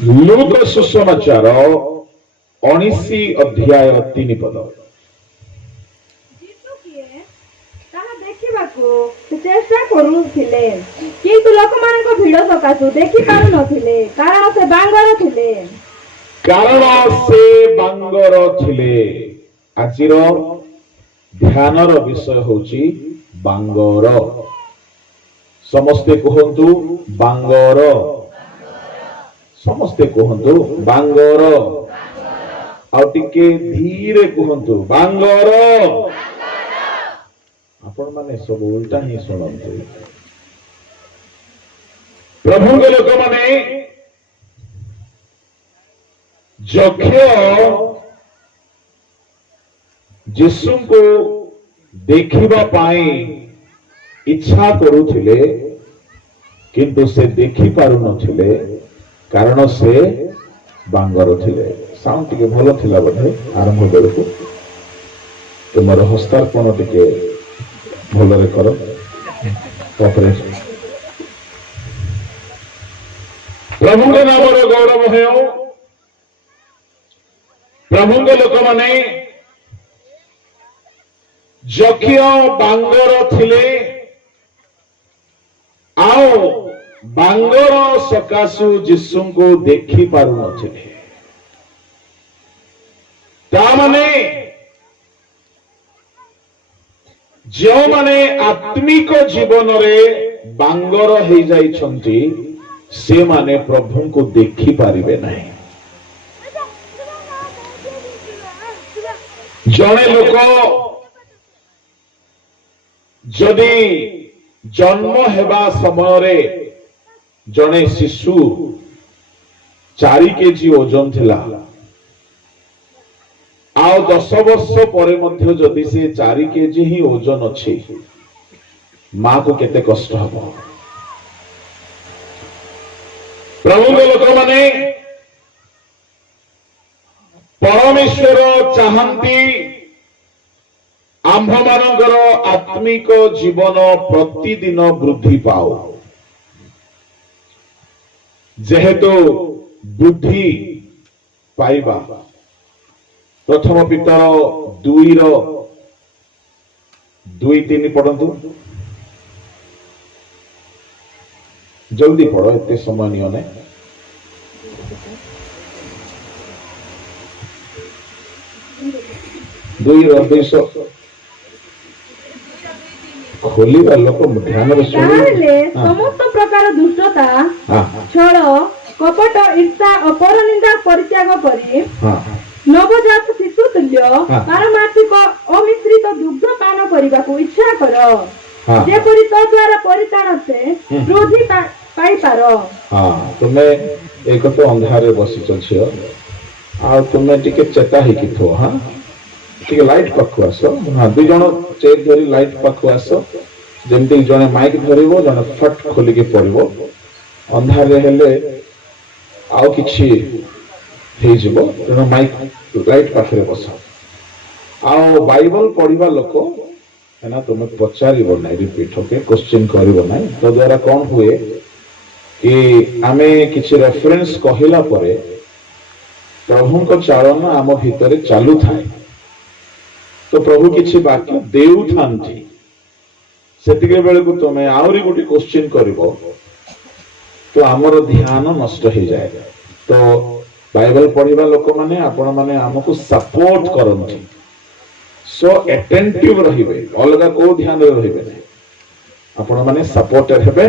Look सुसमाचार 19 अध्याय 3 पद। चेष्टा करुथिले किंतु लोकमानक भिड़ सकाशु देखि पारु नथिले कारण से बांगर थिले। कारण से बांगर थिले। आजिर ध्यानर विषय होची बांगर। समस्ते कहंतु बांगर। समस्ते कहंतु बांगर। आ टिके धीरे कहंतु बांगर। आपण माने सब उल्टा ही सुनते। प्रभु के लोक माने यक्ष यीशु को देखिबा पाई इच्छा करुथिले किंतु से देखि पारु नथिले कारण से बांगर थिले। साउंड टिके भलो थिला बोधे आरंभ बेलकु। तुमर हस्तार्पण टिके भलरे करो। तापरे प्रभु के नाम गौरव है। प्रभु के लोक माने यक्ष बांगर थिले आओ बांगर सकाशु यीशु को देखि पारु नथिले। ता माने जो माने आत्मिक जीवन रे बांगर हो जाइछंती से माने प्रभु को देखि पारिबे नहीं। जने लोक जदि जन्म हेबा समय रे जने शिशु 4 केजी ओजन थिला आउ 10 वर्ष परे मध्य जदि से 4 केजी ही ओजन अछि मां को केते कष्ट हबो। प्रभु के लोक माने परमेश्वर चाहंती आंभ मानकर आत्मिक जीवन प्रतिदिन वृद्धि पाओ। जेहेतु बुद्धि पाइबा प्रथम पितर 2:2-3 पढ़ंतु। जल्दी पढ़ो एते समय नियो ने। 2:2 खोलिबा लोक ध्यान रे ताहाले समस्त प्रकार दुष्टता छल कपट ईर्षा अपरनिंदा परित्याग करी नवजात शिशु तुल्य पारमार्थिक अमिश्रित दुग्ध पान करने को इच्छा कर जेपरि तो द्वारा परिताण से वृद्धि पाई पार। हां तुमे एक तो अंधार रे बसी छ आ तुमे टिके चेता ही कि थो। हां टिके लाइट पाखु आसो। हां दु जण चेक धरी लाइट पाखु आसो। जेमति जने माइक धरिबो जने फट खोली के पड़िबो। अंधार रे हेले आउ किछि हे जबो जने माइक लाइट पाखरे बस। आउ बाइबल पढ़िबा लोक एना तुमे पचारिबो नै रिपीट होके क्वेश्चन करिबो नै। तो द्वारा कोन हुए कि आमे किछि रेफरेंस कहिला परे प्रभु को चालन आम भितरे चालू थाए। तो प्रभु किछि वाक्य देउ थांती सेतिके बेले को तुमे आउरी गुटी क्वेश्चन करिवो तो हमर ध्यान नष्ट हो जाए। तो बाइबल पढ़िबा लोक माने आपण माने हमकु सपोर्ट करंती सो अटेंटिव रहिबे अलगा को ध्यान रे रहिबे नै आपण माने सपोर्टर हेबे।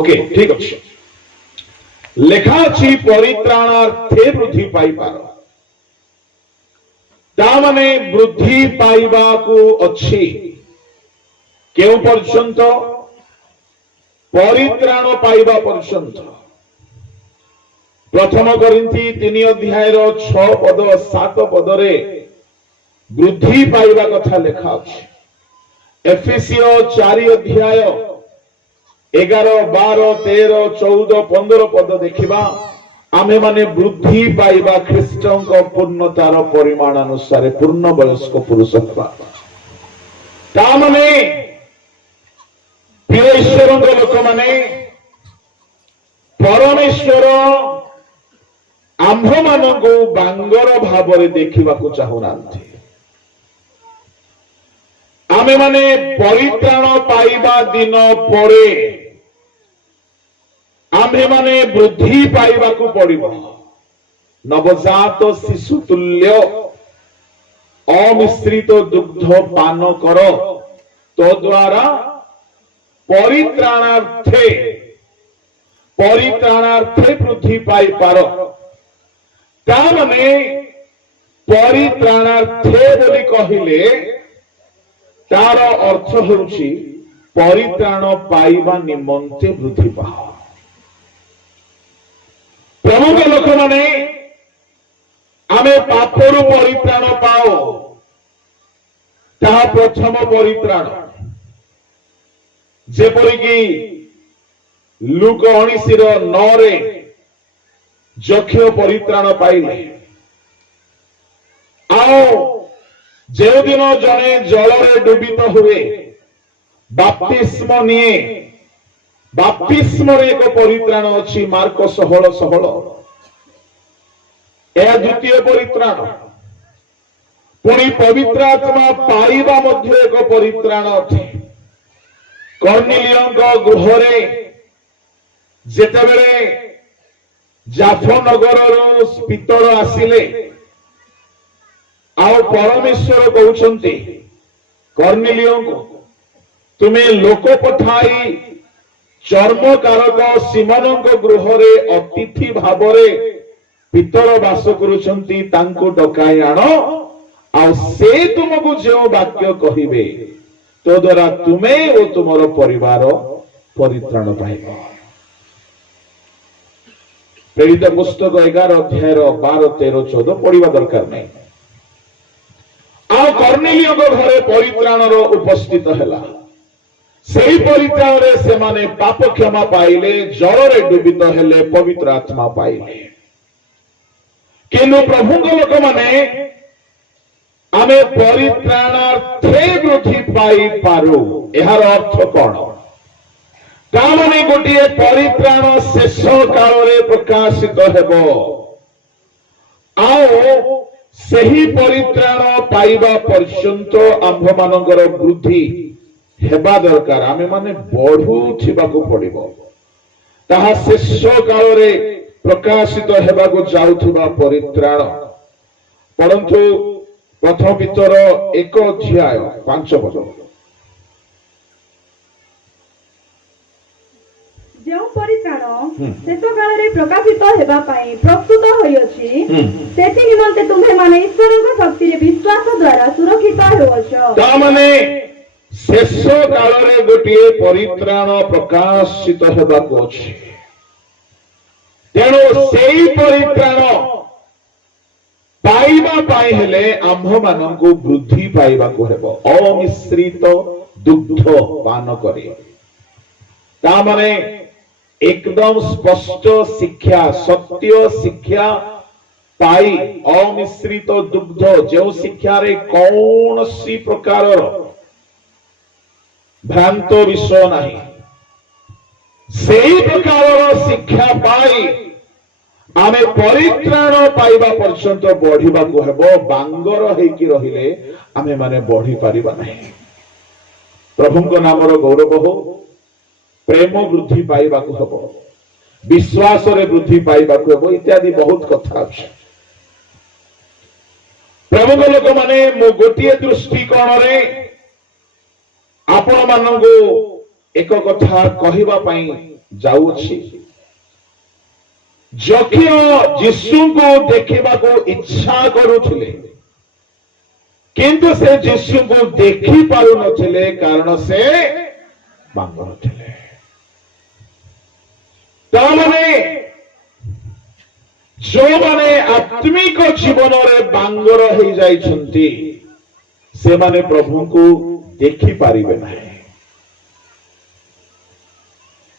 ओके ठीक अछि। लेखा अछि परित्राणार्थे वृद्धि पाई पार। ता माने वृद्धि पाइबा को अछि केउ पर्यंत परित्राण पाइबा पर्यंत। प्रथम कोरिन्थी 3 अध्याय 6 पद 7 पद रे वृद्धि पाइबा कथा लेखा अछि। एफेसियो 4 अध्याय 11 12 13 14 15 पद देखिबा आमे माने वृद्धि पाइबा ख्रीष्टों को पूर्णतार परिमाण अनुसार पूर्ण वयस्क पुरुष ता माने ईश्वर लोक माने परमेश्वर आम्भ मानकु बांगर भावरे देखिबाकु चाहुनांती। आमे माने परित्राण पाइबा दिन परे आमे माने वृद्धि पाइबाकु पड़िबो। नवजात शिशु तुल्य अमिश्रित दुग्ध पान कर तो द्वारा परित्राणार्थे वृद्धि पाई पार। तामने परित्राणार्थे बोली कहिले तार अर्थ होउछि परित्राण पाइबा निमंते वृद्धि पाओ। प्रमुख लोक माने आमे पापरु परित्राण पाओ ताहा प्रथम परित्राण। जेपरिकी लुक 19:9 जक्ष परित्राण पाइले। आओ जो दिन जने जलरे डुबित हुए बाप्तिस्म निये, बाप्तिस्म रे एक परित्राण अछि मार्क 16:16। यह द्वितीय परित्राण। पुणी पवित्र आत्मा पाइबा मध्य एक परित्राण अछि। कर्नेलियों गृहरे जेतेबेले जाफो नगर पितल आसिले आओ परमेश्वर कहउछंती कर्नेलियों को तुम्हें लोक पठाई चर्मकारक सिमोनक गृहरे अतिथि भावरे पितल वास करुछंती तांको डकाई आण आ से तुमको जो वाक्य कहिबे तो द्वारा तुम्हें और तुमर परिवार परित्राण पाइबो। प्रेरित पुस्तक 11:12-13-14 पढ़िबा दरकार नहीं। आ कर्नेलियो घरे परित्राण उपस्थित हैला। सेही परित्राण रे से माने पाप क्षमा पाइले, जलरे डुबित हेले, पवित्र आत्मा पाइले। किंतु प्रभु लोक माने आमे परित्राणार्थे वृद्धि पाई पारू। एहार अर्थ कौन? तामाने गोटे परित्राण शेष काल रे प्रकाशित हेबो। आओ सही परित्राण पाइबा पर्यंत आम्भ मानकर वृद्धि हेबा दरकार। आमे माने बढ़ुथिबाकु पड़िबो। ताहा शेष काल रे प्रकाशित हेबाकु जाउथिबा परित्राण। परंतु प्रथम पितर 1:5 जो परित्राण शेष काल रे प्रकाशित हेबा पई प्रस्तुत होइछि सेति निमंते तुम्हे माने ईश्वरक शक्ति रे विश्वास द्वारा सुरक्षित होवछ। ता माने शेष काल रे गोटे परित्राण प्रकाशित हेबाकु अछि। तेणु सेई परित्राण पाइबा पाई हेले आम्भ मानकु वृद्धि पाइबा को हेबो। अमिश्रित दुग्ध पान करे ता माने एकदम स्पष्ट शिक्षा, सत्य शिक्षा पाई अमिश्रित दुग्ध जो शिक्षा रे कौनसी प्रकार भ्रांत विषय नहीं, सेही प्रकार शिक्षा पाई आमे परित्राण पाइबा पर्यंत बढ़िबा को हेबो। बांगर हेकी रहिले आमे माने बढ़ी पारिबा नहीं। प्रभुଙ୍କ नामर गौरव हो। प्रेम वृद्धि पाइबा को हेबो, विश्वास रे वृद्धि पाइबा को हेबो, इत्यादि बहुत कथा अछि। प्रभुଙ୍କ लोक माने मो गोटिए दृष्टिकोण रे आपण मानंगो एक कथा कहिबा पई जाउछि। जखियो यीशु को देखिबा को इच्छा करुथिले किंतु से यीशु को देखि पारु नथिले कारण से बांगर थिले। तामाने जो माने आत्मिक जीवन रे बांगर हो जाइछंती से माने प्रभु को देखि पारिबे नहीं।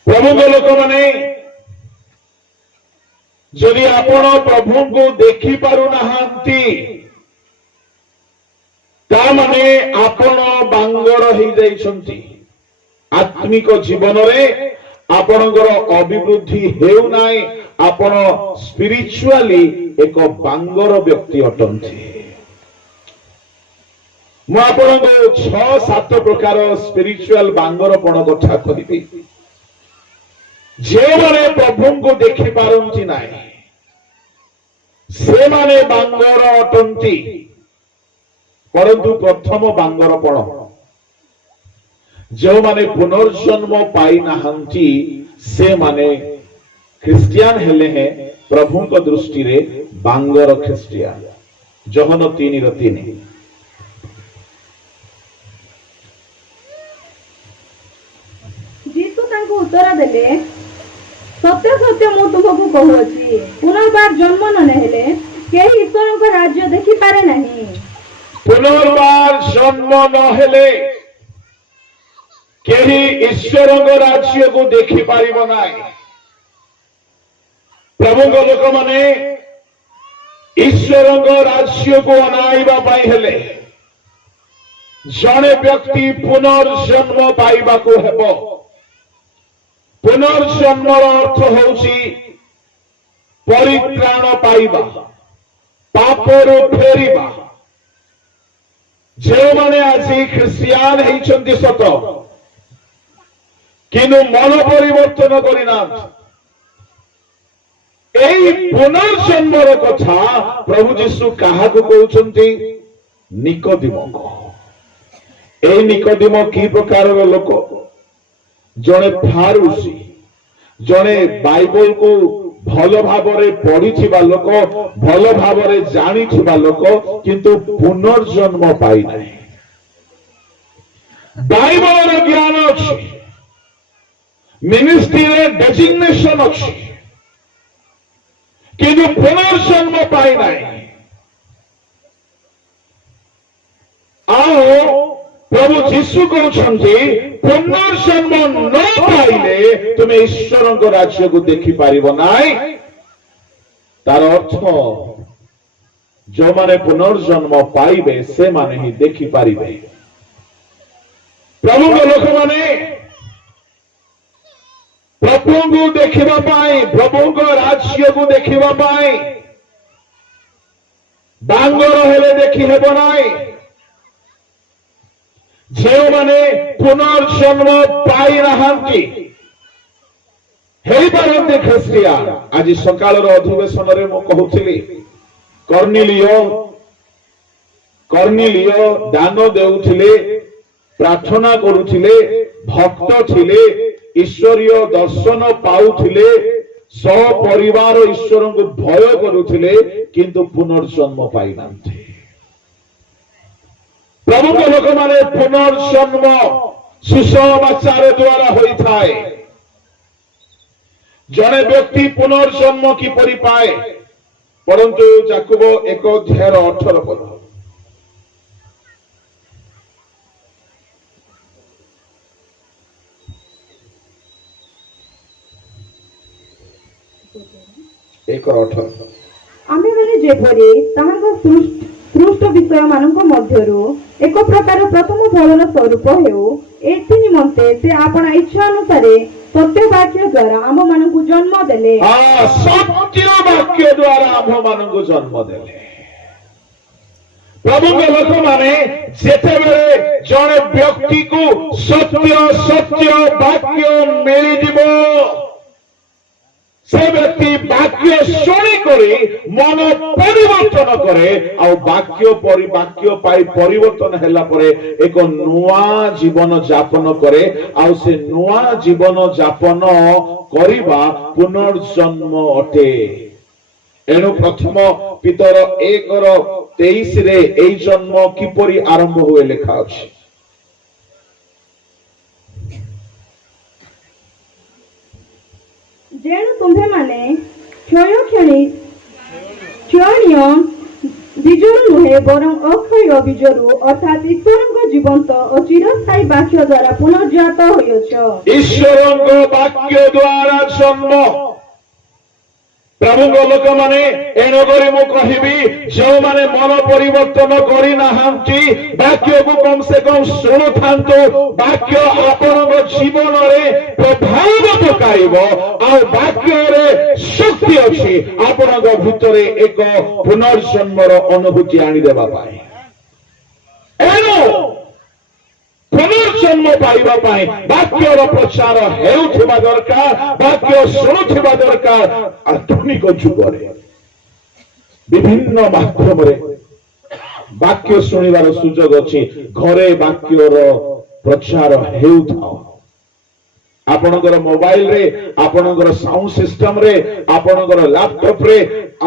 प्रभु को लोक माने जदि आपण प्रभु को देखि पारु नाहांती ता माने आपण बांगर हो जाइछंती। आत्मिक जीवन रे आपणकर अभिवृद्धि हेउ नाही, आपण स्पिरिचुअली एक बांगर व्यक्ति अटंती मु आपनको 6-7 प्रकार स्पिरिचुअल बांगरपण कथा कहिबी जे माने प्रभु को देखि पारंती नाही से माने बांगर अटंती परंतु प्रथम बांगरपण जो माने पुनर्जन्म पाई नाहंती से माने ख्रिस्टियान हेले हैं प्रभु को दृष्टि रे बांगर ख्रिस्टियान जोहन 3:3 जीसु तांको उत्तर देले सत्य सत्य मु तुमको कहूची पुनर्बार जन्म न हेले केही ईश्वर को राज्य देखि पारे नहीं पुनर्बार जन्म न हेले केही ईश्वर को राज्य को देखि पारिबो नाही प्रभु को लोक माने ईश्वर को राज्य को अनाइबा पाई हेले जने व्यक्ति पुनर्जन्म पाइबा को हेबो पुनर्जन्म अर्थ होउची परित्राण पाइबा पापरु फेरिबा जे माने आजी ख्रिस्टियान हेइचंती सत किनु मन परिवर्तन करिना एई पुनर्जन्मर कथा प्रभु जीशु काहाकु कहउचंती निकोदिम को एई निकोदिम की प्रकार लोक जने फारूसी जने बाइबल को भल भावरे पढ़िथिबा लोक भल भावरे जानिथिबा लोक किंतु पुनर्जन्म पाई नाही बाइबल रे ज्ञान अछि मिनिस्ट्री रे डेजिग्नेशन अछि किंतु पुनर्जन्म पाई नाही आओ प्रभु जीशु कहउछंती पुनर्जन्म न पाइले तुम ईश्वर को राज्य को देखि पारिबो नाही तार अर्थ जो माने पुनर्जन्म पाइबे से माने ही देखि पारिबे प्रभु को लोक माने प्रभु को देखिबा पाई प्रभु को राज्य को देखिबा पाई बांगर हेले देखि हेबो नाही जे माने पुनर्जन्म पाई नाहंती हेई पारंती ख्रिस्टियान आज सकाळर अधिवेशन रे मो कहउथिली कर्निलियो दान देउथिले प्रार्थना करूथिले भक्त थिले ईश्वरीय दर्शन पाउथिले सपरिवार ईश्वर को भय करूथिले किंतु पुनर्जन्म पाई नांती प्रभु के लोक माने पुनर्जन्म सुसमाचार द्वारा होई थाए जने व्यक्ति पुनर्जन्म की परि पाए परंतु याकूब 1:18 पद आमे माने जेपरि ताहांको सृष्ट विषय मानक मध्यरु एक प्रकार प्रथम फलर स्वरूप हेउ एथि निमंते से आपना इच्छा अनुसार सत्य वाक्य द्वारा आम मानकु जन्म देले सत्य वाक्य द्वारा आम मानकु जन्म देले प्रभु के लोक माने जेते बेले जने व्यक्ति को सत्य वाक्य मिल दिबो से व्यक्ति वाक्य शुणी करी मन परिवर्तन करे आ वाक्य पाई परिवर्तन हैला परे एक नुआ जीवन यापन करे आ से नुआ जीवन यापन करिबा पुनर्जन्म अटे एनु प्रथम पितर 1:23 रे एई जन्म किपरि आरंभ हुए लेखा अछि जेणु तुम्हे माने क्षणीय बीजरु नुहे बरं अक्षय बीजरु अर्थात ईश्वरଙ୍କ जीवंत और चिरस्थायी वाक्य द्वारा पुनर्जात होयछ ईश्वरଙ୍କ वाक्य द्वारा जन्म प्रभु लोक मैंने एणुकरी मु कहबी जो माने मन परिवर्तन करी नाहांती वाक्य को कम से कम शुणु थांतु वाक्य आपण जीवन रे प्रभाव पकाइबो आ वाक्य रे शक्ति अछि आपण भितरे एक पुनर्जन्मर अनुभूति आनी देबा पाए एनो पुनर्जन्म पाइबा पाए वाक्यर प्रचार हेउथिबा दरकार वाक्य शुणुथिबा दरकार आधुनिक जुगरे विभिन्न माध्यम रे वाक्य शुणिबार सुजोग अछि घरे वाक्यर प्रचार हेउथाओ आपणकर मोबाइल रे आपणकर साउंड सिस्टम रे आपणकर लैपटॉप रे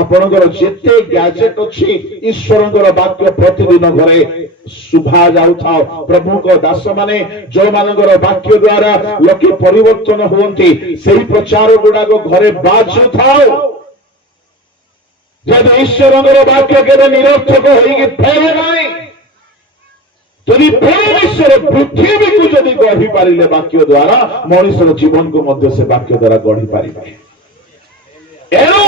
आपणकर जेते गैजेट अछि ईश्वरकर वाक्य प्रतिदिन घरे सुभा जाउथाओ प्रभु को दास माने जो मानकर वाक्य द्वारा लोके परिवर्तन होंती सेही प्रचार गुडा को घरे बाजुथाओ जब ईश्वरकर वाक्य केबे निरर्थक होई कि फेरे नाही यदि परमेश्वर पृथ्वी को यदि गढ़ी पारिले वाक्य द्वारा मनुष्य जीवन को मध्य से वाक्य द्वारा गढ़ी पारिबे एनो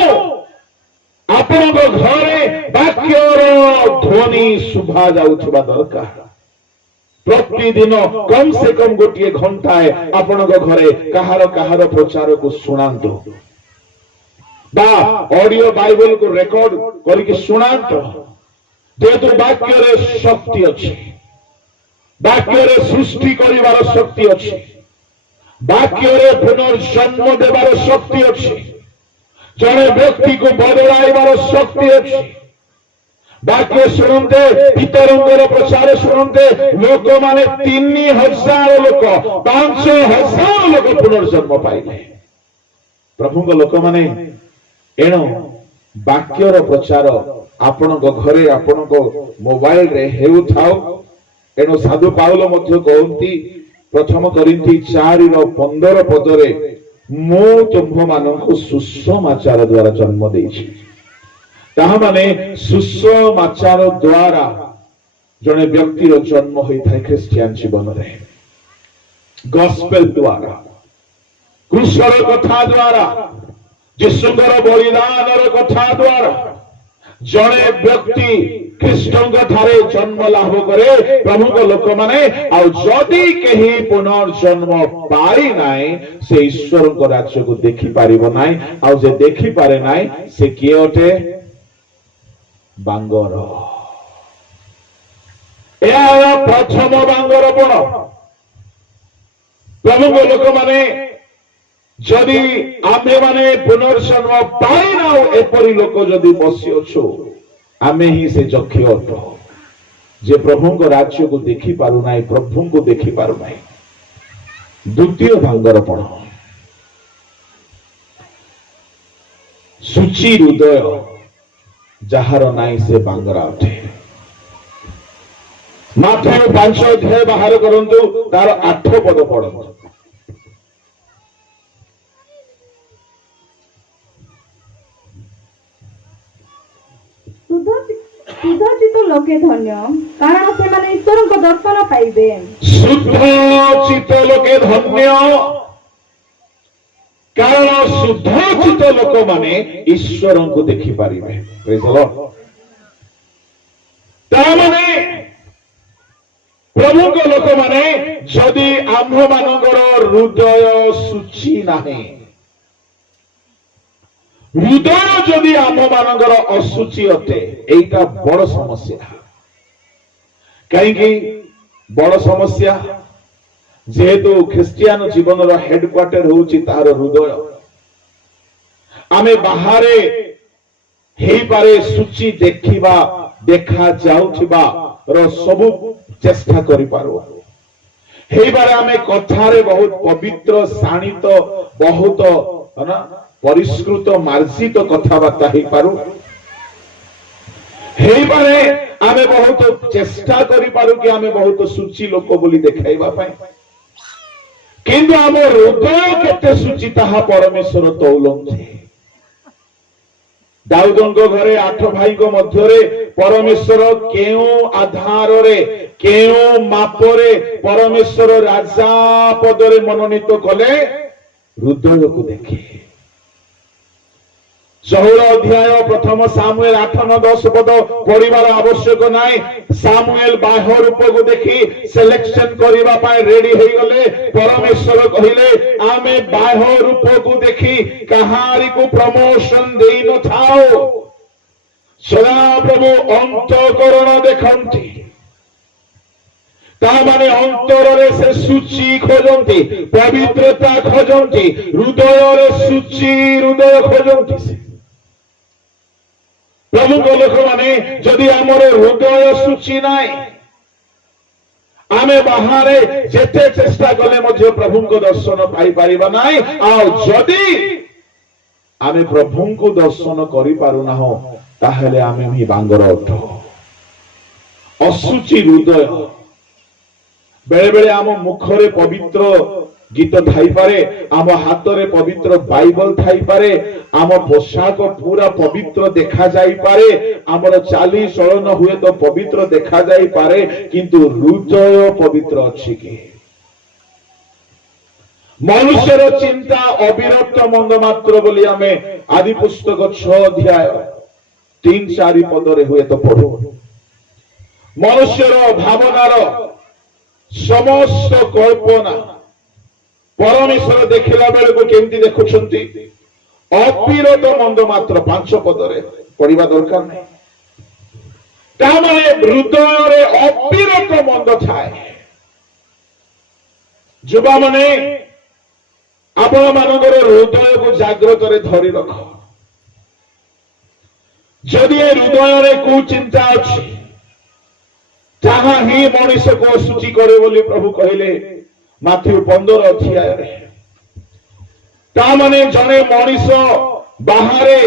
आपण घरे वाक्यर ध्वनि शुभा जाउथबा दरकार प्रतिदिन कम से कम गोटे घंटा आपण घरे कहार प्रचार को सुनांतो बा ऑडियो बाइबल को रेकॉर्ड करके सुनांतो जेतु वाक्य रे शक्ति अछि वाक्य रे सृष्टि करिवार शक्ति अछि वाक्य रे पुनर्जन्म देवार शक्ति अछि जड़े व्यक्ति को बदलाइबार शक्ति अछि वाक्य शुणते पितरंगर प्रचार शुणते लोक माने 3000 लोक 5000 लोक पुनर्जन्म पाइले प्रभु को लोक माने एणो वाक्यर प्रचार आपण घरे आपण मोबाइल रे हेउथाओ एणु साधु पाउल मध्य कहती प्रथम करिन्थी 4:15 पदरे मु तुम्भ मानकु सुसमाचार द्वारा जन्म देछि ताहा माने सुसमाचार द्वारा जने व्यक्तिर जन्म होई थाए क्रिश्चियन जीवन रे गॉस्पेल द्वारा क्रूसर कथा द्वारा यीशुଙ୍କର बलिदानर कथा द्वारा जड़े व्यक्ति कृष्ण ठारे जन्म लाभ करे प्रभु को लोक माने आ जदि कहीं पुनर्जन्म पाई नाई से ईश्वर को राज्य को देखि पारिबो नाई आ जे देखि पारे नाई से किए अटे बांगर या प्रथम बांगर पण प्रभु को लोक माने जदि आमे माने पुनर्जन्म पाई ना एपरी लोक जदि बसी अछो आमे ही से जक्ष अट जे प्रभु को राज्य को देखि पारु नाई प्रभु को देखि पारु नाई द्वितीय भांगरपण सुची हृदय जहार नाई से बांगरा अटे माथेय 5 अध्याय बाहर करंतु तार 8 पद पढंतु शुद्धचित लोके धन्य कारण से माने ईश्वर को दर्शन पाइबे शुद्धचित लोके धन्य कारण शुद्धचित लोक माने ईश्वर को देखि पारिबे प्रेज द लॉर्ड ता माने प्रभु को लोक माने जदि आम्भ मानकर हृदय सुची नाही हृदय जदि आम मानकर असुचि अटे एटा बड़ समस्या कहीं बड़ समस्या जेहेतु ख्रिस्टियन जीवन हेडक्वार्टर होउची तार हृदय आमे बाहरे हेई पारे सुची देखिबा देखा जाउथिबा रो सब चेष्टा करि पारो हेई बारे आमे कथारे बहुत पवित्र शाणित बहुत ना परिष्कृत मार्जित कथबार्ता हो पारू पारे आमे बहुत चेष्टा करि पारू कि आमे बहुत सुची लोक बोली देखाइबा पाए किंतु आम हृदय केते सुची ताहा परमेश्वर तौलंते दाऊदंको घरे 8 भाई को मध्यरे परमेश्वर केउ आधार रे केउ माप रे परमेश्वर राजा पदरे मनोनीत कले हृदय को देखी 16 अध्याय प्रथम सामुएल 8 9 10 पद पढ़िबार आवश्यक नाई। सामुएल बाह्य रूप को देखी सिलेक्शन करिबा पाए रेडी हो गले। परमेश्वर कहिले आमे बाह्य रूप को देखी कहारी को प्रमोशन देई न थाओ। सदा प्रभु अंतःकरण देखंती। तामाने अंतरे से सूची खोजंती, पवित्रता खोजंती, हृदय रे सूची हृदय खोजंती। प्रभु को लोक माने जदि आमर हृदय सूची नाई आमे बाहरे जेते चेष्टा कले मध्य प्रभु को दर्शन पाई परिबा नाई। आ जदि आमे प्रभु को दर्शन करि पारु ना हो ताहेले आमे ही बांगर अठ असुचि हृदय। बेले बेले आम मुखरे पवित्र गीत थाई पारे, आम हाथ रे पवित्र बाइबल थाई पारे, आम पोशाक पूरा पवित्र देखा जाई पारे, आमर चाली चलन हुए तो पवित्र देखा जाई पारे, किंतु हृदय पवित्र अछि कि? मनुष्यर चिंता अविरत मंद मात्र बोली आमे आदि पुस्तक 6 अध्याय 3-4 पदरे हुए तो पढ़ो। मनुष्यर भावनार समस्त कल्पना परमेश्वर देखिला बेले को केमती देखुछंती? अविरत मंद मात्र 5 पदरे पढ़िबा दरकार नहीं। तामाने हृदय रे अविरत मंद थाए। जुबा माने आपण मानकर हृदय को जागृत रे धरि रख। जदि हृदय रे कुचिंता अछि ताहा ही मनुष्य को सूची करे बोली प्रभु कहले माथ्यू 15 अध्याय रे। ता माने जने मनुष्य बाहरे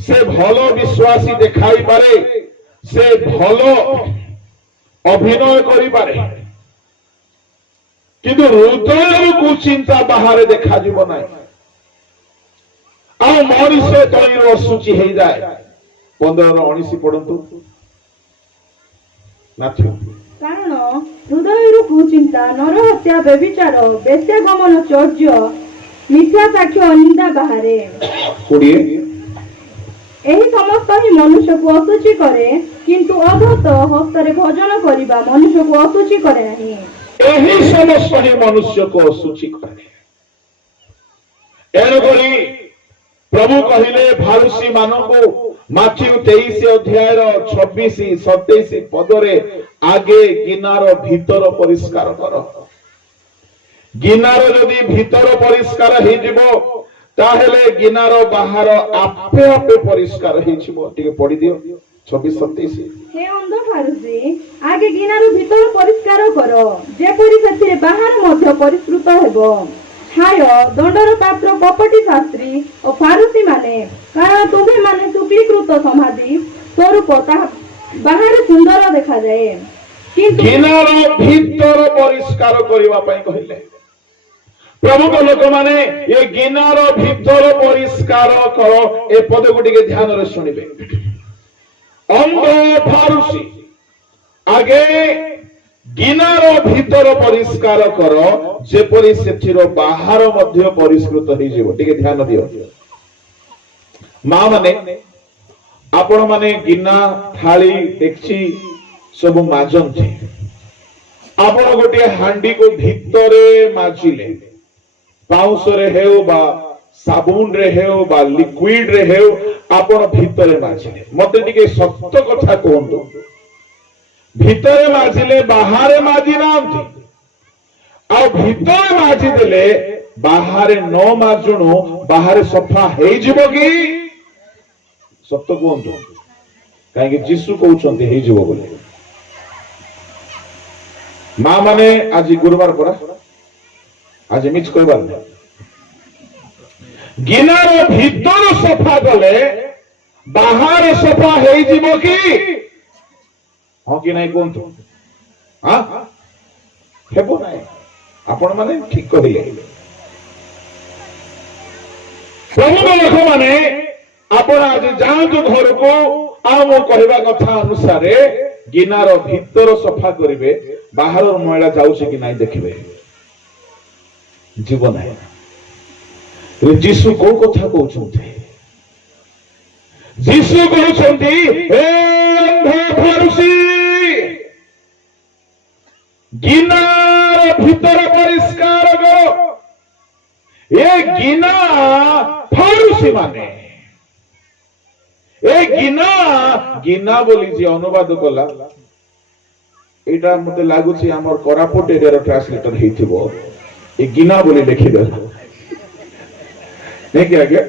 से भलो विश्वासी देखाई पारे, से भलो अभिनय करि पारे, किंतु हृदय कुचिंता बाहरे देखा जीव नाही। आ मनुष्य तैर असुचि हो जाए। 15:19 पढ़ंतु माथ्यू। कारण हृदय कुचिंता, नरहत्या, व्यभिचार, बेश्यागमन, चौर्य, मिथ्या साक्ष्य, निंदा बाहरे। 20 एही समस्त ही मनुष्य को असुचि करे, किंतु अधत हस्तरे भोजन करिबा मनुष्य को असुचि करे नाही। एही समस्त ही मनुष्य को असुचि करे। एणुकरी प्रभु कहिले फारुसी मानको माथ्यू 23 अध्याय 26-27 पदरे आगे गिनार भीतर परिष्कार कर। गिनार जदि भीतर परिष्कार हे जिवो ताहेले गिनार बाहर आपे आपे परिष्कार हे जिवो। टिके पढि दियो 26-27। हे अंध फारुसी, आगे गिनार भीतर परिष्कार कर, जेपरि सेथिरे बाहर मध्य परिष्कृत हेबो। हाय दंडर पात्र कपटी शास्त्री और फारुसी माने, कारण तुम्हें माने सुपीकृत समाधि स्वरूप बाहर सुंदर देखा जाए, किंतु गिनार भीतर परिष्कार करिवा पई कहिले। प्रभु को लोक माने ये गिनार भीतर परिष्कार कर, ए पद को टिके ध्यान रे सुनिबे। अंध फारुसी आगे गिनार भीतर परिष्कार कर, जेपरि सेथिरो बाहर मध्य परिष्कृत हो जिवो। टिके ध्यान दियो। मां माने आपण माने गिना थाली डेक्ची सब माजंती। आपण गोटे हांडी को भीतरे माजिले, पाउस रे हेउ बा साबुन रे हेउ बा लिक्विड रे हेउ, आपण भीतरे माजिले। मते टिके सत्य कथा कहंतु, भीतरे माजिले बाहरे माजी नांती, आ भीतरे माजी देले बाहरे न माजुणु बाहरे सफा हेइ जिवो कि? सत्य कहंतु, काहे कि यीशु कहउछन्ती हेइ जिवो बोले। मां माने आज गुरुवार परा, आज मिछ कहबार नै। गिनार भीतर सफा गले बाहर सफा हेइ जिवो कि? हाँ कि नहीं कहतु? हाँ हेबो नहीं। आपण माने ठीक कहिले। प्रभु लोक माने आपण आज जांतु घर को आ मो कहबा कथा अनुसार गिनार भीतर सफा करिवे, बाहर मैला जाउछे कि नहीं देखिबे। जीवन है यीशु को कथा कहउछन्ते, ଯୀଶୁ କହୁଛନ୍ତି ଏ ଅନ୍ଧ ଫରୁସି ଗିନାର ଭିତର ପରିଷ୍କାର କର। ଏ ଗିନା ଫରୁସି ମାନେ ଏ ଗିନା ଗିନା ବୋଲି ଯିଏ ଅନୁବାଦ କଲା ଏଇଟା ମତେ ଲାଗୁଛି ଆମର କୋରାପୁଟ ଏରିଆର ଟ୍ରାନ୍ସଲେଟର ହେଇଥିବ। ଏ ଗିନା ବୋଲି ଲେଖିଦେଲା ନାଇଁ କି ଆଜ୍ଞା?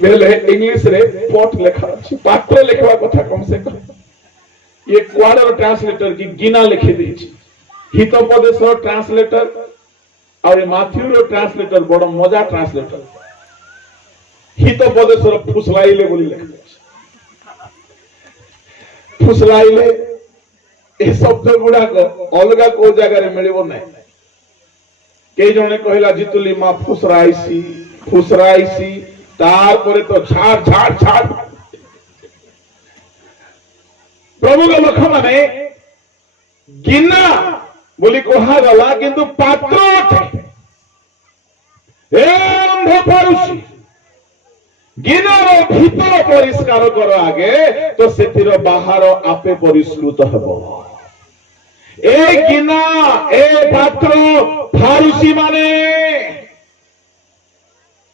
ବେଲେ ଇଂଲିଶ ରେ ପଟ ଲେଖା ଅଛି, ପାତ୍ର ଲେଖିବା କଥା କମ ସେ କମ। ये क्वाडर ट्रांसलेटर की गिना लिखी देछि। हितोपदेश ट्रांसलेटर और माथ्यू ट्रांसलेटर बड़ मजा ट्रांसलेटर। हितोपदेश फुसलाइले बोली लिखा फुसलाइले ए शब्द गुड़ाक अलग को जगह मिलिबो नै। कई जने कहला जितुली मा फुसराइसी तार परे तो झाड़ झाड़ झाड़। प्रभु के लोक माने गिना बोली कहा गला किंतु पात्र अटे। ए अंध फरुसी गिनार भीतर परिष्कार कर आगे तो सेतिर बाहर आपे परिष्कृत हेबो। ए गिना ए पात्र फारुसी माने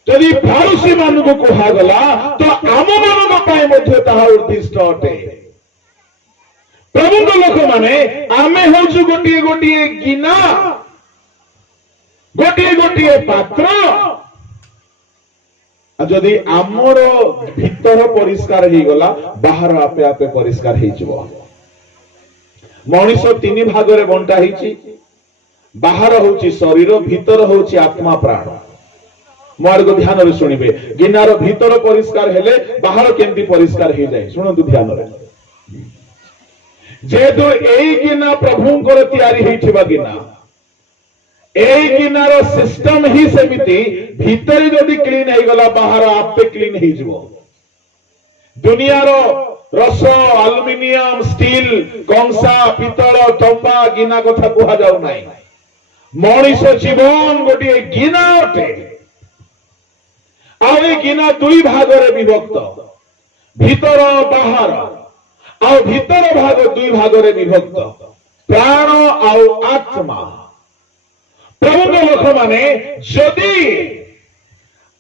यदि फारुसी मान को कहा गला तो आम मान ताहा उद्दिष्ट अटे। प्रभु लोक माने आमे हूँ गोटे गोटे गिना गोटे गोटे पात्र। जदि आमर भीतर परिष्कार हो गला बाहर आपे आपे परिष्कार हो। मनुष्य तीन भाग रे बंटा होइछि। बाहर होउछि शरीर, भीतर होउछि आत्मा प्राण। मोर को ध्यान रे सुनिबे। गिनार भीतर परिष्कार हेले बाहर केंती परिष्कार हो जाए। सुनंतु ध्यान रे। जेहेतु एई गिना प्रभुंकर तैयारी होइथिबा गिना, एई गिनार सिस्टम ही सेमिति भीतर जदि क्लीन हो गला बाहर आपे क्लीन हो जिवो। दुनियार रस, एल्युमिनियम, स्टील, कंसा, पितल, तंबा गिना कथा कुहा जाउ नाही। मनुष जीवन गोटे गिना अटे। आ ए गिना दुई भाग रे विभक्त, भीतर बाहर। आ भीतर भाग दुई भाग रे विभक्त, प्राण आउ आत्मा। प्रभु लोक माने जदि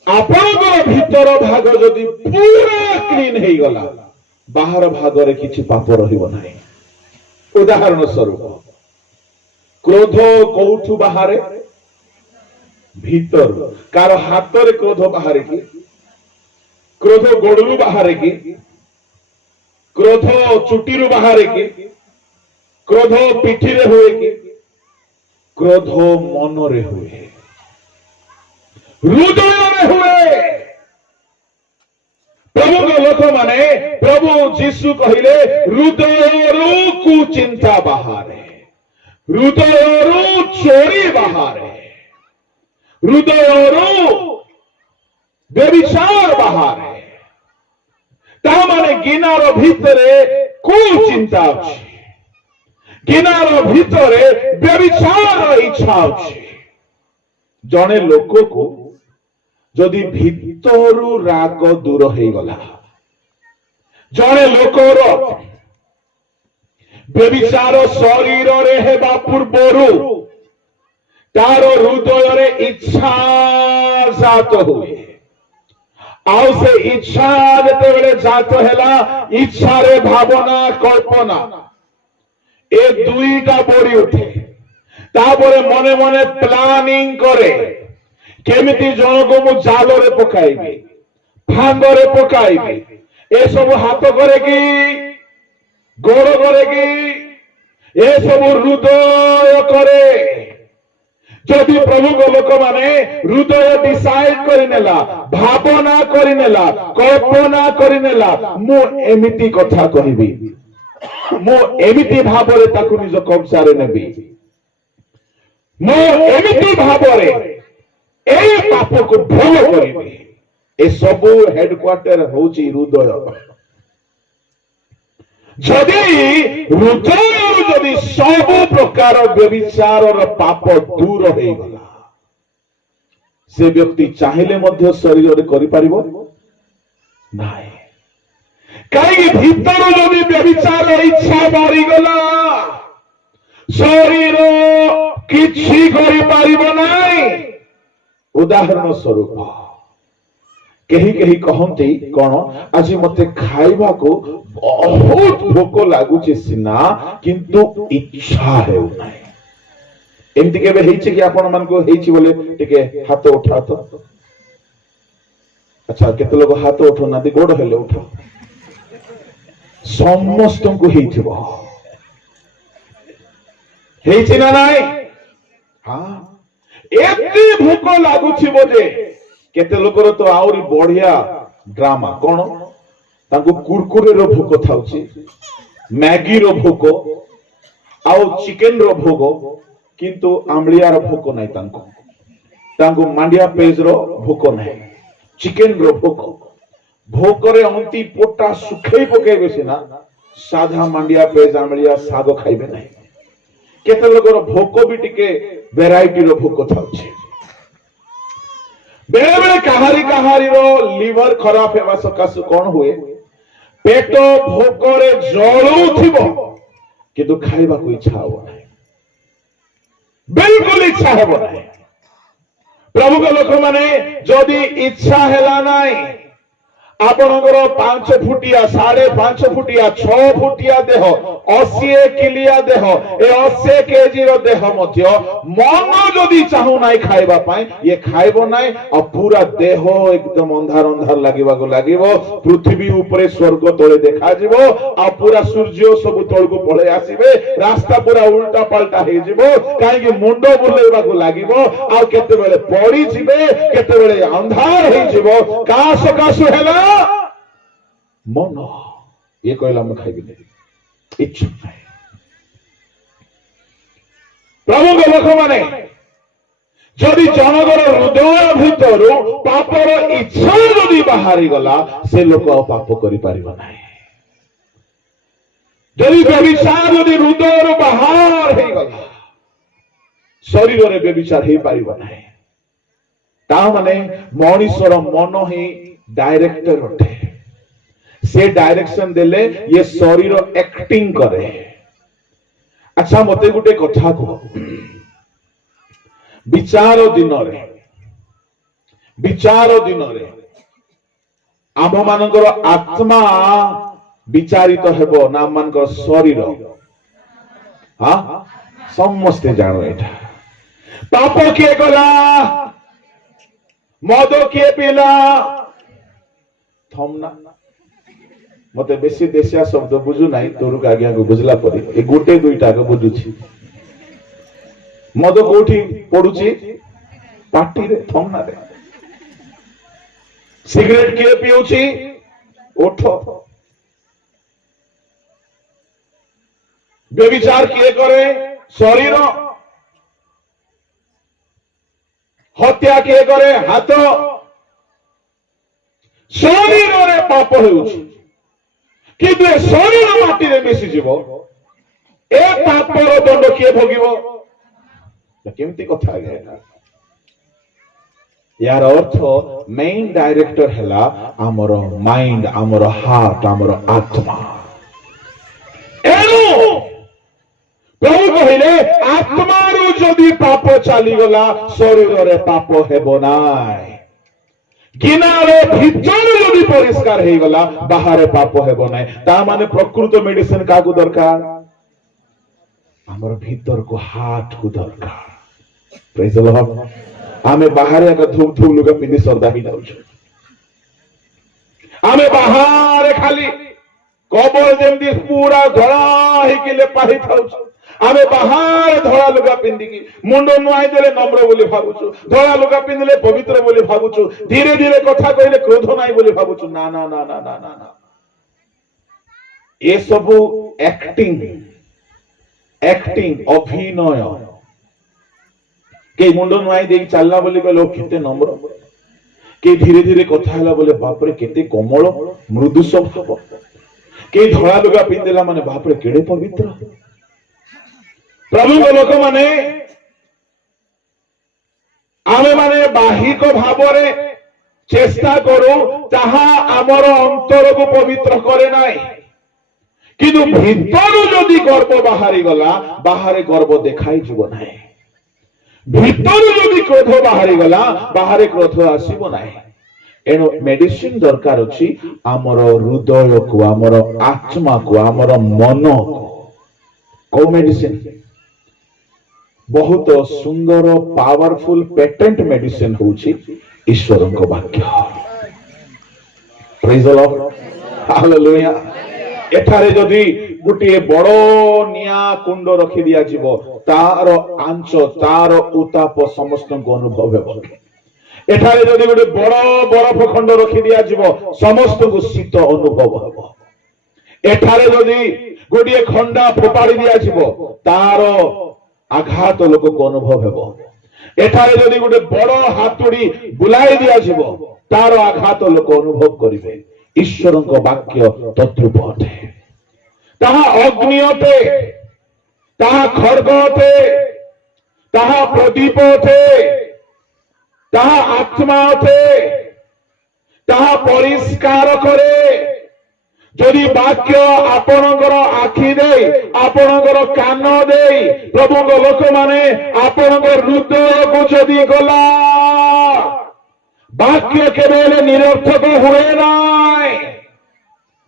आपनकर भीतर भाग जदि पूरा क्लीन हो गला बाहर भाग रे किछि पाप रहिबो नाही। उदाहरण स्वरूप क्रोध कोठु बाहरे भीतर। कार हाथ रे क्रोध बाहरे कि? क्रोध गोड़लू बाहरे कि? क्रोध चुटीरु बाहरे कि? क्रोध पिठी रे हुए कि? क्रोध मन रे हुए, हृदय रे हुए। प्रभु के लोक माने प्रभु जीशु कहिले हृदय कुचिंता बाहरे, हृदय चोरी बाहरे, हृदय व्यभिचार बाहरे। ता माने गिनार भितरे कुचिंता अछि, गिनार भितरे व्यभिचार इच्छा अछि। जने लोक को जदि भीतरु राग दूर हो गला, जने लोकर व्यभिचार शरीर रे हेबा पूर्वरु तार हृदय रे इच्छा जात हुए। आउ से इच्छा जते बेले जात हैला, इच्छा रे भावना कल्पना ए दुईटा बढ़ी उठे। तापरे मने मने प्लानिंग करे केमिति जन को मु जाल रे पकाइबी, फांग रे पकाइबी। ए सब हाथ करे कि गोड़ करे कि? ए सब हृदय करे। जदि प्रभु को लोक माने हृदय डिसाइड करिनेला, भावना करिनेला, कल्पना करिनेला मु एमिति कथा कहिबी, मु एमिति भावरे ताकु निज कब्जारे नेबी, मु एमिति भावरे ए पाप को भोग करिबी। ए सब हेडक्वार्टर होची हृदय। जदि हृदय जदि सब प्रकार व्यभिचार पाप दूर हो गला, से व्यक्ति चाहिले मध्य शरीर रे करि परिबो नाही। कहीं भीतर जदि व्यभिचार इच्छा मरीगला शरीर किछि करि पारिबो नाही। उदाहरण स्वरूप कहीं कहीं कहते कौन आज मत खाइबा को बहुत भोक लगुच सीना किंतु इच्छा है एमती केबे हेछि कि आपण मन को हेछि बोले टिके हाथ उठा तो अच्छा केते लोग हाथ उठो ना गोड़ हेले उठा समस्त को हेथिबो हेछि ना नाही हां एते भोक लागुछि बोजे केते लोकर तो आउरी बढ़िया ड्रामा कौन तांको कुरकुरे रो भोक थाउछि मैगी रो भोक आउ चिकन रो भोग किंतु आमलिया रो भोक नाही तांको मांडिया पेज रो भोक नाही चिकन रो भोक भोकरे अंती पोटा सुखई पकेबे सिना साधा मांडिया पेज आमलिया सागो खाइबे नाही केते लोकर भोक भी टिके वैरायटी रो भोक थाउछि बेले बेले कहारी रो लिवर खराब हेबा सकाश कौन हुए पेट भोकरे जळुथिबो किंतु खाइबा को इच्छा हो नाही बिल्कुल इच्छा हेबो नाही प्रभु को लोक माने जदि इच्छा हेला नाही आपणकर 5 फुटिया 5.5 फुटिया 6 फुटिया देह 80 किलिया देह ए 80 केजी रो देह मध्य मन जदि चाहू नाही खाइबा पाई ये खाइबो नाही और पूरा देह एकदम अंधार अंधार लागिबा को लागिबो पृथ्वी ऊपर स्वर्ग तळे देखा जिवो आ पूरा सूर्य सब तळ को पळे आसीबे रास्ता पूरा उल्टा पलटा हे जिवो काहे कि मुंडो बुलेबा को लागिबो आ केते बेले पड़ी जिवे केते बेले अंधार हे जिवो का सकाशु हेला मन ये कहला मैं खाइबी नहीं इच्छा नहीं प्रभु के लोक माने जदि जनगर हृदय भीतर पापर इच्छा जदि बाहरी गला से लोक पाप करि पारिबो नाही जदि व्यभिचार जदि हृदय बाहर हे गला शरीर रे व्यभिचार हे पारिबो नाही ता माने मनुष्यर मन ही डायरेक्टर अटे से डायरेक्शन देले ये शरीर एक्टिंग करे। अच्छा मते गुटे कथा को विचार दिन रे आम मानकर आत्मा विचारित हेबो ना मानकर शरीर हाँ समस्ते जानो एटा पाप किए गला मद किए पीला थमना मते बेसी देशिया शब्द बुझु नाही तोरु आज्ञा को बुझला परे ए गोटे दुईटा को बुझुछि मद कोठी पडुछि पार्टी रे थमना रे सिगरेट किए पिउछि ओठ व्यभिचार किए करे शरीर हत्या किए करे हाथ शरीर रे पाप हेउछि किंतु शरीर माटी रे मिसी जीवो ए पापर दंड किए भोगिबो केमती कथा गया यार अर्थ मेन डायरेक्टर हेला हमर माइंड हमर हार्ट हमर आत्मा एनु प्रभु कहिले आत्मा रो जदि पाप चली गला शरीर रे पाप हेबो नाय गिनारे भीतर जदि परिष्कार हे गला बाहर पाप हेबो नाय ता माने प्रकृत मेडिसिन कागु दरकार हमर भीतर को हार्ट को दरकार प्रेज द लॉर्ड आमे बाहर एक धूप धूप लुगा पिंदी सरदा ही जाउछ आमे बाहर खाली कबर जेमदी पूरा धड़ा हे केले पाही थाउछ आमे बाहर धड़ा लुगा पिंदी की मुंडो नुआई देले नम्र बोली भाबुछु धड़ा लुगा पिंदले पवित्र बोली भाबुछु धीरे धीरे कथा कहले क्रोध नाही बोली भाबुछु ना ना ना ना ना ना ए सब एक्टिंग एक्टिंग अभिनय के मुंडो नुआई देई चलला बोली कहलो केते नम्र के धीरे धीरे कथा हला बोले बाप रे केते कोमल मृदु स्वभाव के धड़ा लुगा पिंदेला माने बाप रे केड़े पवित्र प्रभु लोक माने आमे माने बाहिक भाव रे चेष्टा करू ताहा आमर अंतर को पवित्र करे नाई किंतु भीतर जदि गर्व बाहरी गला बाहर गर्व देखाई जीव ना भीतर जदि क्रोध बाहरी गला बाहर क्रोध आसीब ना एणु मेडिसिन दरकार अछि आमर हृदय को आमर आत्मा को आमर मन को मेडिसिन बहुत सुंदर पावरफुल पेटेंट मेडिसिन होछि ईश्वर को वाक्य प्रेज द लॉर्ड हालेलुया एठारे जदि गोटे बड़ निया कुंड रखि दिया जीव तार आंच तार उताप समस्त को अनुभव हेब एठारे जदि गोटे बड़ बरफ खंड रखि दिया जीव समस्त को शीत अनुभव हेब एठारे जदि गोटे खंडा फोपाड़ी दिया जीव तार आघात लोक को अनुभव हेब एठारे जदि गोटे बड़ हातुड़ी बुलाई दिया जीव तार आघात लोक अनुभव करिवे ईश्वर को वाक्य तद्रूप अटे ताहा अग्नि अटे ताहा खड्ग अटे ताहा प्रदीप अटे ताहा आत्मा अटे ताहा परिष्कार करे जदि वाक्य आपणकर आखि दे आपणकर कान दे प्रभु लोक माने आपणकर हृदय को जदि गला वाक्य केवल निरर्थक हुए ना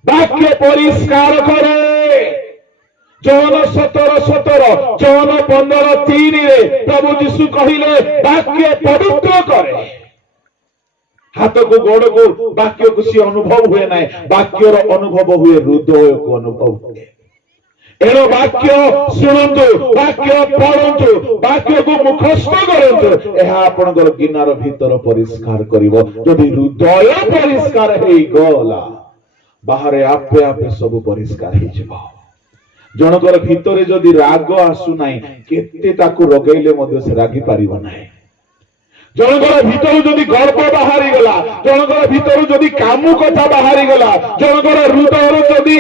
वाक्य परिष्कार करे जौन 17:17 जौन 15:3 रे प्रभु यीशु कहिले वाक्य पवित्र करे हाथ को गोड़ को वाक्य को सी अनुभव हुए ना वाक्यर अनुभव हुए हृदय को अनुभव हुए एणु वाक्य शुणु वाक्य पढ़ु वाक्य को मुखस्थ करतु यह आपणकर गिनार भीतर परिष्कार करिवो जदि हृदय परिष्कार हेई गला बाहर आपे आपे सब परिष्कार हेई जिवो जनकर भीतर जदि राग आसु नाही केते ताकू रगैले मध्ये से रागी पारिबो नाही जनकर भीतर जदि गर्व बाहरी गला जनकर भीतर जदि कामु कथा बाहरी गला जनकर हृदय जदि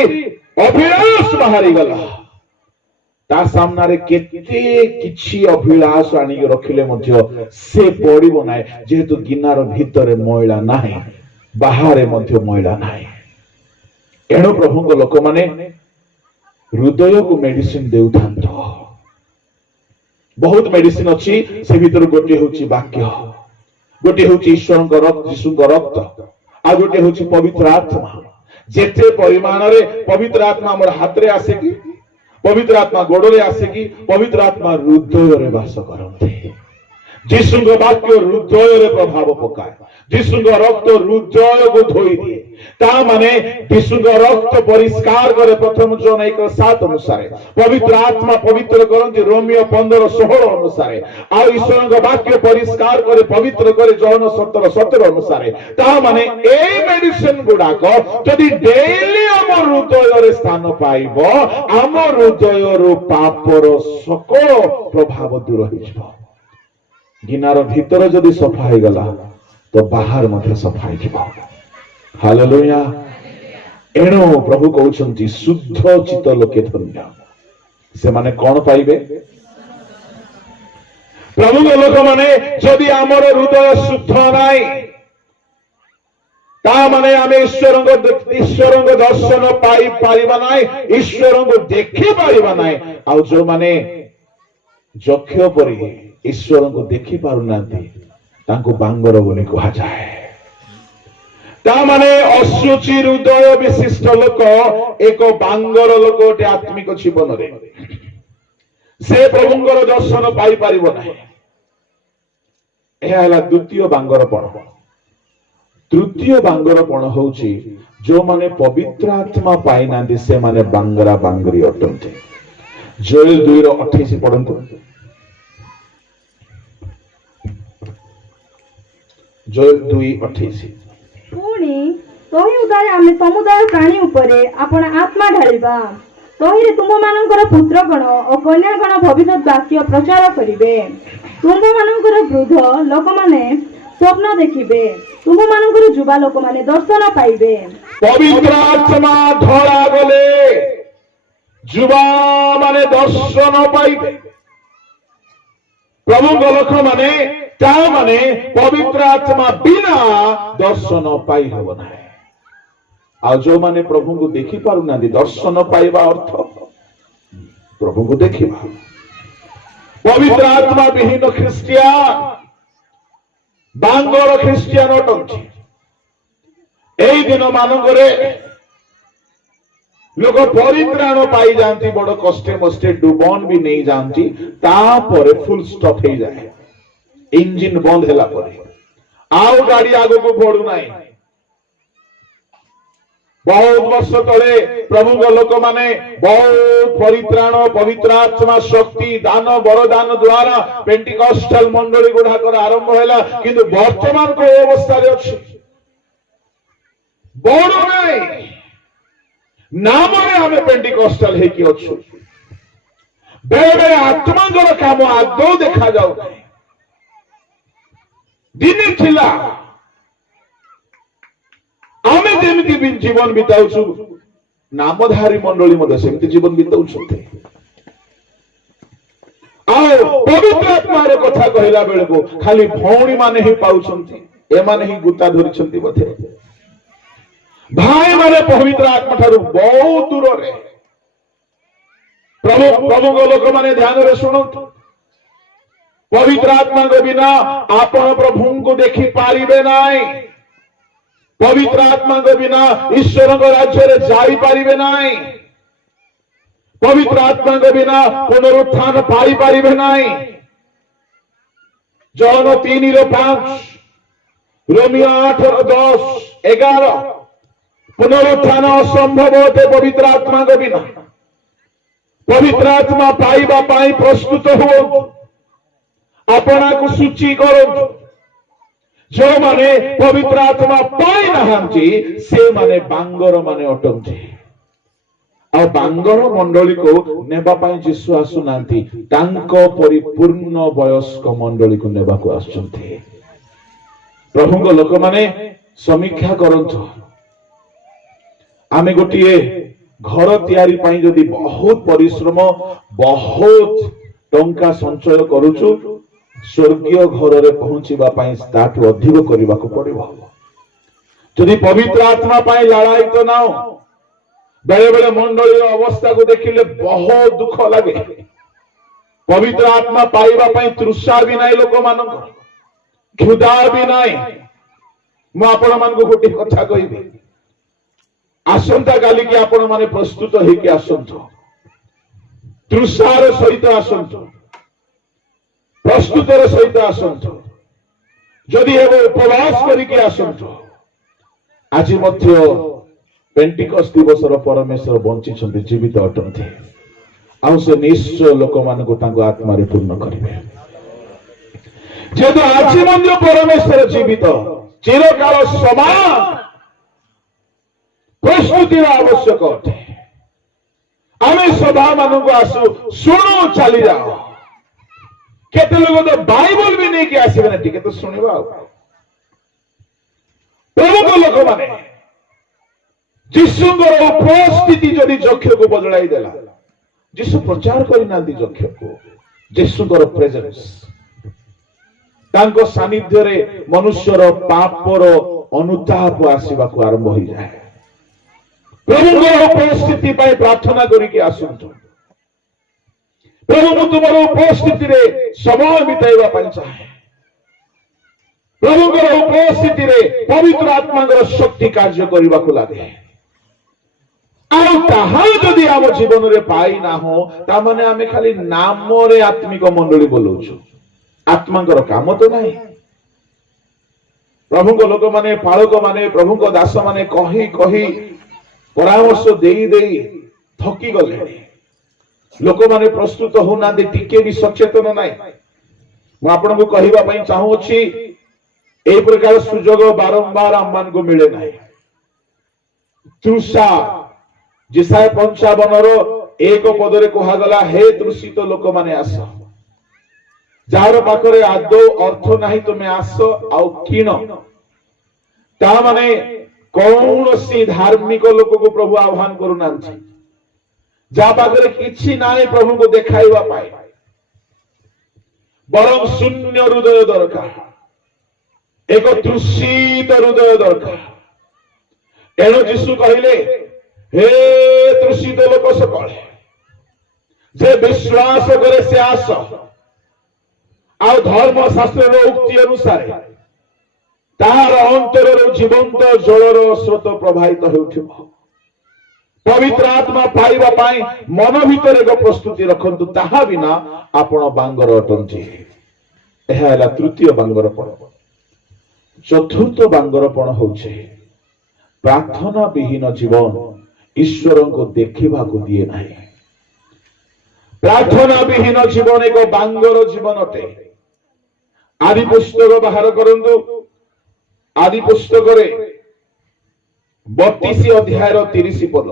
अभिलाष बाहरी गला ता सामना रे केते किछि अभिलाष आनी रखिले मध्ये से पड़िबो नाही जेहेतु गिनार भीतर मैला नाही बाहर मध्ये मैला नाही एणु प्रभु को लोक माने हृदय को मेडिसिन देउथांतो बहुत मेडिसिन अछि से भीतर गोटे होछि वाक्य गोटे होछि ईश्वर को रक्त यीशु को रक्त आ गोटे होछि पवित्र आत्मा जेते परिमाण रे पवित्र आत्मा हमर हाथ रे आसे कि पवित्र आत्मा गोड़ रे आसे कि पवित्र आत्मा हृदय रे वास करते यीशु को वाक्य हृदय रे प्रभाव पकाए यीशु को रक्त हृदय को धोई दिए ता माने यीशु को रक्त परिष्कार करे प्रथम जन 1:7 अनुसार पवित्र आत्मा पवित्र करंती रोमियो 15:16 अनुसार आ ईश्वर को वाक्य परिष्कार करे पवित्र करे जॉन 17:17 अनुसार ता माने ए मेडिसिन गुडा को जदि डेली हम हृदय रे स्थान पाइबो हम हृदय रो पापर सकल प्रभाव दूर हो जिवो गिनार भीतर जदि सफा हो गला तो बाहर मध्य सफा हो हालेलुया एणु प्रभु कहउछंती शुद्ध चित्त लोके धन्य से माने कोन पाइबे प्रभु के लोक माने जदि हमर हृदय शुद्ध नाई ता माने आमे ईश्वर को दर्शन पाई पारिबा नाई ईश्वर को देखि पारिबा नाई आ जो माने जक्ष परि ईश्वर को देखि पारु नांती तांको बांगर बोली कहा जाए ता माने अशुचि हृदय विशिष्ट लोक एक बांगर लोक गोटे आत्मिक जीवन रे से प्रभुंकर दर्शन पाई पारिबो नाही एहा हला द्वितीय बांगरपण तृतीय बांगरपण होउची जो माने पवित्र आत्मा पाई नांती से माने बांगरा बांगरी अटंते जोएल 2:28 पढंतु जोएल 2:28 पुणी तही उदाय आमे समुदाय प्राणी उपरे आपण आत्मा ढालिबा तही तुम मानकर पुत्रगण और कन्यागण भविष्य वाक्य प्रचार करिवे तुम मानकर वृद्ध लोक माने स्वप्न देखिबे तुम मानकर युवा लोक माने दर्शन पाइबे पवित्र आत्मा धरा गले युवा माने दर्शन पाइबे प्रभु लोक माने ता माने पवित्र आत्मा बिना दर्शन पाई हब ना। आ जो माने प्रभु को देखि पारु ना, दर्शन पाइबा अर्थ प्रभु को देखिबा। पवित्र आत्मा विहीन ख्रिस्टियान बांगर ख्रिस्टियान अटंती। एई दिन मानकरे लोक परित्राण पाई जाती, बड़ कष्टे मस्ते डुबन भी नहीं जानती, तापर फुल स्टॉप हो जाए। इंजिन बंद हैला परे आउ गाड़ी आगो को बढ़ू नहीं। बहुत वर्ष तले प्रभु लोक माने बहुत परित्राण पवित्र आत्मा शक्ति दान वरदान द्वारा पेंटिकस्टल मंडली गुड़ाकर आरंभ हैला, किंतु वर्तमान को अवस्था रे अछि बढ़ू नहीं। नाम आम पेंटिकस्टल है कि अच्छु बेले बेले आत्मा काम आदौ देखा जाऊ नहीं। दिन थिला आमे जेमिति जीवन बिताउछु, नामधारी मंडली मध्य सेमिति जीवन बिताउछन्ते। आओ पवित्र आत्मार कथा कहला बेले को खाली भौणी माने ही पाउछन्ति, ए माने ही गुता धरिछन्ति बोधे। भाई माने पवित्र आत्मा ठारू बहुत दूर रे। प्रभु लोक माने ध्यान रे सुनंतु, पवित्र आत्मा को बिना आपण प्रभु को देखि पारिबे नाही। पवित्र आत्मा को बिना ईश्वर को राज्य रे जाई पारिबे नाही। पवित्र आत्मा को बिना पुनरुत्थान पाई पारिबे नाही। जॉन 3:5, रोमियो 8:10, 11 पुनरुत्थान असंभव होते पवित्र आत्मा को बिना। पवित्र आत्मा पाइबा पाई प्रस्तुत हो, अपना को सूची करो। जो माने पवित्र आत्मा पाई नहांती से माने बांगर माने अटंती। आ बांगर मंडली को नेबा पाई जीसु आसु नांती, तांको परिपूर्ण वयस्क मंडली को नेबा को आसुंती। प्रभु को लोक माने समीक्षा करंतो। आमे गोटिए घर तैयारी पाई जदि बहुत परिश्रम बहुत टंका संचय करूछु, स्वर्गीय घर रे पहुंचीबा पाई ताठू अधिक करबा को पड़िबो। जदि पवित्र आत्मा पाई लालायित नाओ, बेले बेले मंडली अवस्था को देखिले बहुत दुख लागे। पवित्र आत्मा पाइबा पाई तृषा भी नाही, लोक मानक क्षुधा भी नाही। मु आपण मान को गोटे कथा कहिबी, आसंता काली की आपण माने प्रस्तुत होइके आसंतो, तृषार सहित आसंतो, प्रस्तुतर सहित आसंतो, जदि हेबो उपवास करिके आसंतो। आज मध्य पेंटिकस्ट दिवसर परमेश्वर बंची छंती, जीवित अटंती। आउ से निश्चय लोक मान को तांको आत्मा रे पूर्ण करिवे। जेतो आज मध्य परमेश्वर जीवित, चिरकाल समान प्रस्तुति आवश्यक अटे। आमे सभा मान को आसु, सुनो चली जाओ। केते लोग तो बाइबल भी नहीं कि आसीबे ना, टिके तो सुनिबा। प्रभु को लोक माने जीशुंकर उपस्थिति जदि चक्ष को बदलाई देला, जीशु प्रचार करि नांदी चक्ष को, जीशुंकर प्रेजेंस तांको सानिध्य रे मनुष्यर पापर अनुताप आसीबा को आरंभ हो जाए। प्रभु उपस्थिति पाई प्रार्थना करिके आसंतु। प्रभु तुमर उपस्थिति रे समय बिताइबा पाई चाहे। प्रभु उपस्थिति रे पवित्र आत्मा शक्ति कार्य करबा को लागे। आउ ताहा जदि आम जीवन रे पाई ना हो, ता माने आमे खाली नाम रे आत्मिक मंडली बोलौछु, आत्मा काम तो नहीं। प्रभु को लोक माने पालक माने प्रभु को दास माने कही कही परामर्श देई देई थकी गले। लोक माने प्रस्तुत हो ना, टिके भी सचेतन नाई। मु आपन को कहिबा पई चाहू अछि, ए प्रकार सुजोग बारंबार आमान को मिले नाही। तृषा जिसाय 55 रो 1 पदरे कहा गला, हे तृषित लोक माने आस, जार पाखरे आदौ अर्थ नाही तुमे आस आउ किण। ता माने कौन सी धार्मिक लोक को प्रभु आह्वान करूना, जा पाखरे किछि नाई प्रभु को देखाइबा पाए। बरं शून्य हृदय दरकार, एक तृषित हृदय दरकार। एणु जीशु कहले, हे तृषित लोक सकले जे विश्वास करे से आस, आ धर्मशास्त्र उक्ति अनुसार तार अंतर जीवंत जलर स्रोत प्रवाहित होउथिबो। पवित्र आत्मा पाइबा पाई मन भीतर एक प्रस्तुति रखंतु, ताहा बिना आपण बांगर अटंती। यह है तृतीय बांगरपण। चतुर्थ बांगरपण होउछे प्रार्थना विहीन जीवन ईश्वर को देखा दिए नहीं। प्रार्थना विहीन जीवन एक बांगर जीवन अटे। आदि पुस्तक बाहर करंतु, आदि पुस्तक 32 अध्याय 30 पद।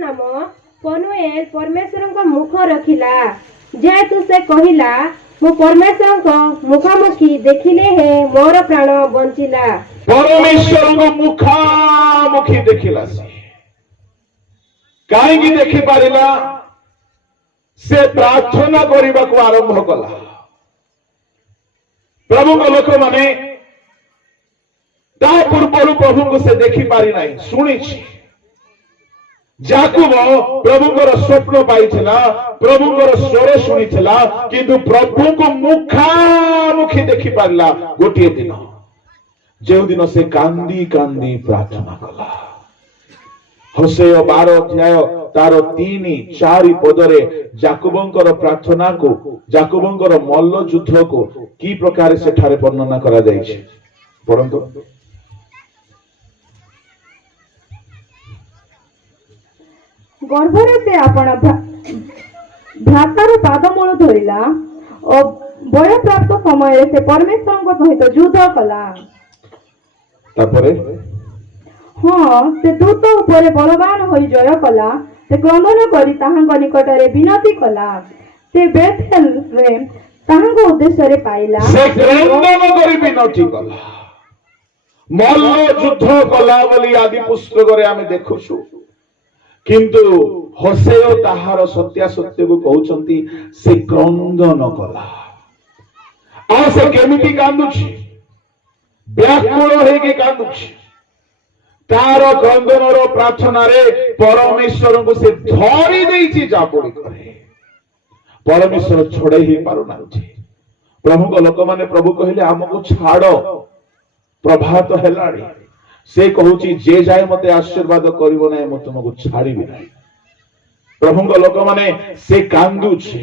नाम पनुएल परमेश्वर मुख रखिला, जेहेतु से कहिला मो परमेश्वर मुखामुखी देखिले हे मोर प्राण बंचिला। परमेश्वर मुखामुखी देखिला से कहीं देखि पारिला, से प्रार्थना करने को आरंभ कला। प्रभु को लोक माने ता पूर्व प्रभु को से देखि पारि नहीं, शुणी जाकुब प्रभुଙ୍କର स्वप्न पाइथिला, प्रभुଙ୍କର स्वर शुणिथिला, किंतु प्रभु को मुखामुखी देखि पारला गोटे दिन, जो दिन से कांदी कांदी प्रार्थना कला। होसेय 12 अध्याय तार 3-4 पदरे जाकुबଙ୍କର प्रार्थना को, जाकुबଙ୍କର मल्ल युद्ध को की प्रकार सेठारे वर्णना करा जाइछे। परंतु गर्भरे से आपण भ्रातार पादमूल धरिला और बय प्राप्त समय से परमेश्वर सहित युद्ध कला। हाँ, से दूत उपरे बलवान होई जय कला। से क्रंदन करी ताहांक निकटरे विनती कला। से बेथेल रे ताहांक उद्देश्य रे पाइला, से क्रंदन करी विनती कला, मल्ल युद्ध कला बोली आदि पुस्तक रे आमे देखुछु। किंतु होसेय ताहार सत्यासत्य को कहउचंती से क्रंदन कला। आ से केमिति कांदुछि, व्याकुल होके कांदुछि। तार क्रंदनर प्रार्थना रे परमेश्वर को से धरी देइछि जापड़ी करे। परमेश्वर छोड़े ही पारु नांथि। प्रभु को लोक माने प्रभु कहले हमको छाड़, प्रभात हेलाड़ी। से कहूची जे जाए मते आशीर्वाद करिवो नै, म तुमको छाड़िबि नै। प्रभु को लोक माने से कांदुछि।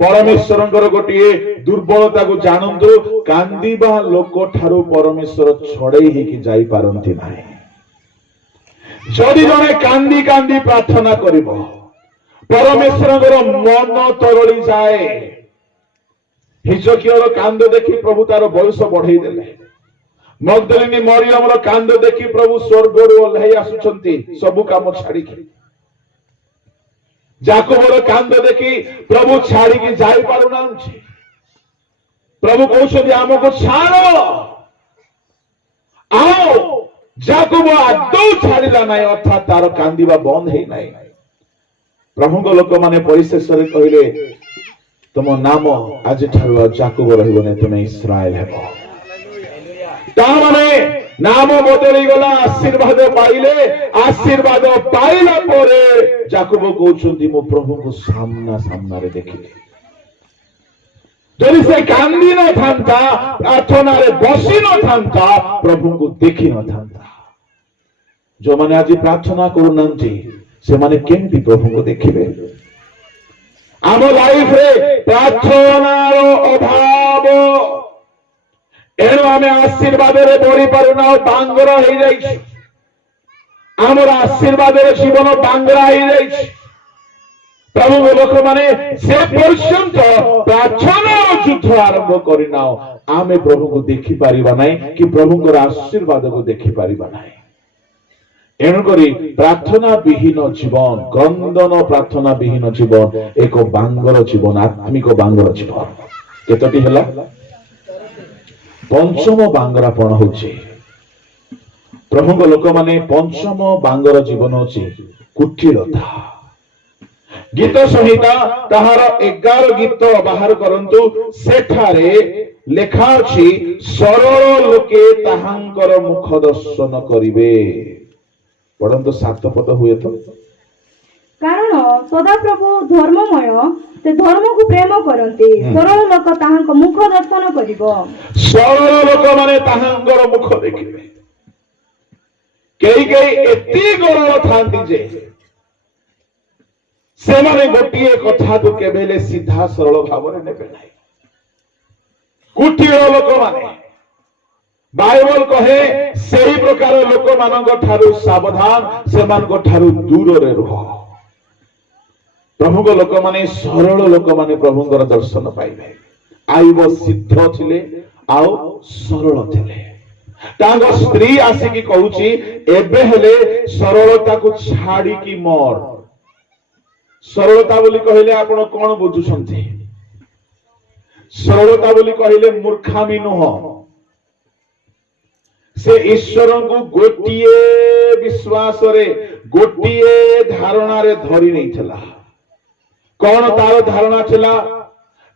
परमेश्वरंकर गोटिए दुर्बलता को जानंतु, कांदीबा लोक ठारू परमेश्वर छड़ेई ही कि जाई पारंती नाही। जदि जने कांदी कांदी प्रार्थना करिवो, परमेश्वरंकर मन तरली जाए। हिजकियर कांद देखि प्रभु तार बयस बढ़ाई देले। मगदलिनी मरियम कांद देखि प्रभु स्वर्ग ओह्लाई आसुचंती सबु काम छाड़ी। जाकोबर कांद देखि प्रभु छाड़ी की जाई पारु नांथि। प्रभु कहउछथि हमको छाड़ो, आओ। जाकोब आदौ छाड़िला नाही, अर्थात तार कांदीबा बंद हे नाही। प्रभु को लोक माने परिशेष रे कहिले, तुम नाम आज ठारू जाकोब रहिबो नै, तुम इस्राएल हेबो। तामाने नाम बदली गला, आशीर्वाद पाइले। आशीर्वाद पाइला परे जाकोब कहउछथि मो प्रभु को सामना सामना रे देखिले। जदि से कांदी न थांता, प्रार्थना रे बसी न थांता, प्रभु को देखि न थांता। जो माने आज प्रार्थना करूनांती से माने केमती प्रभु को देखिबे। आम लाइफ रे प्रार्थनार अभाव, एणु आमे आशीर्वाद रे बढ़ी पारुना, बांगर हो जाइछि। आमर आशीर्वाद रे जीवन बांगरा हो जाइछि। प्रभु लोक माने से पर्यंत प्रार्थना युद्ध आरंभ करिना, आमे प्रभु को देखि पारिबा नाही कि प्रभु को आशीर्वाद को देखि पारिबा नाही। एणुकरी प्रार्थना विहीन जीवन, क्रंदन प्रार्थना विहीन जीवन एक बांगर जीवन, आत्मिक बांगर जीवन। केतोटी हला? पंचम बांगरापण होछि प्रभु लोक माने पंचम बांगर जीवन अच्छी कुटिलता गीत संहिता ताहार 11 गीत बाहर करंतु सेठारे लेखा अछि सरल लोके ताहांकर मुख दर्शन करिवे पढ़ंतु 7 पद हुए तो कारण सदाप्रभु धर्ममय से धर्म को प्रेम करते सरल लोक ताहांक मुख दर्शन करिवो सरल लोक माने ताहांकर मुख देखिबे कई एती गरल थांती जे से माने गोटिए कथा को केबेले सीधा सरल भाव रे नेबे नाही कुटिल लोक माने बाइबल कहे सही प्रकार लोक मानक ठारू सावधान से मानक ठारू दूर रे रह प्रभु लोक माने सरल लोक माने प्रभुंकर दर्शन पाइबे आइब सिद्ध थिले आउ सरल थिले तांग स्त्री आसिकी कहूची एबे हेले सरलता को छाड़ी की मोर सरलता बोली कहले आपण कोन बुझुछंती सरलता बोली कहले मूर्खामी नुह से ईश्वर को गोटिए विश्वास रे गोटिए धारणा रे धरी नहीं थला कौन तार धारणा चला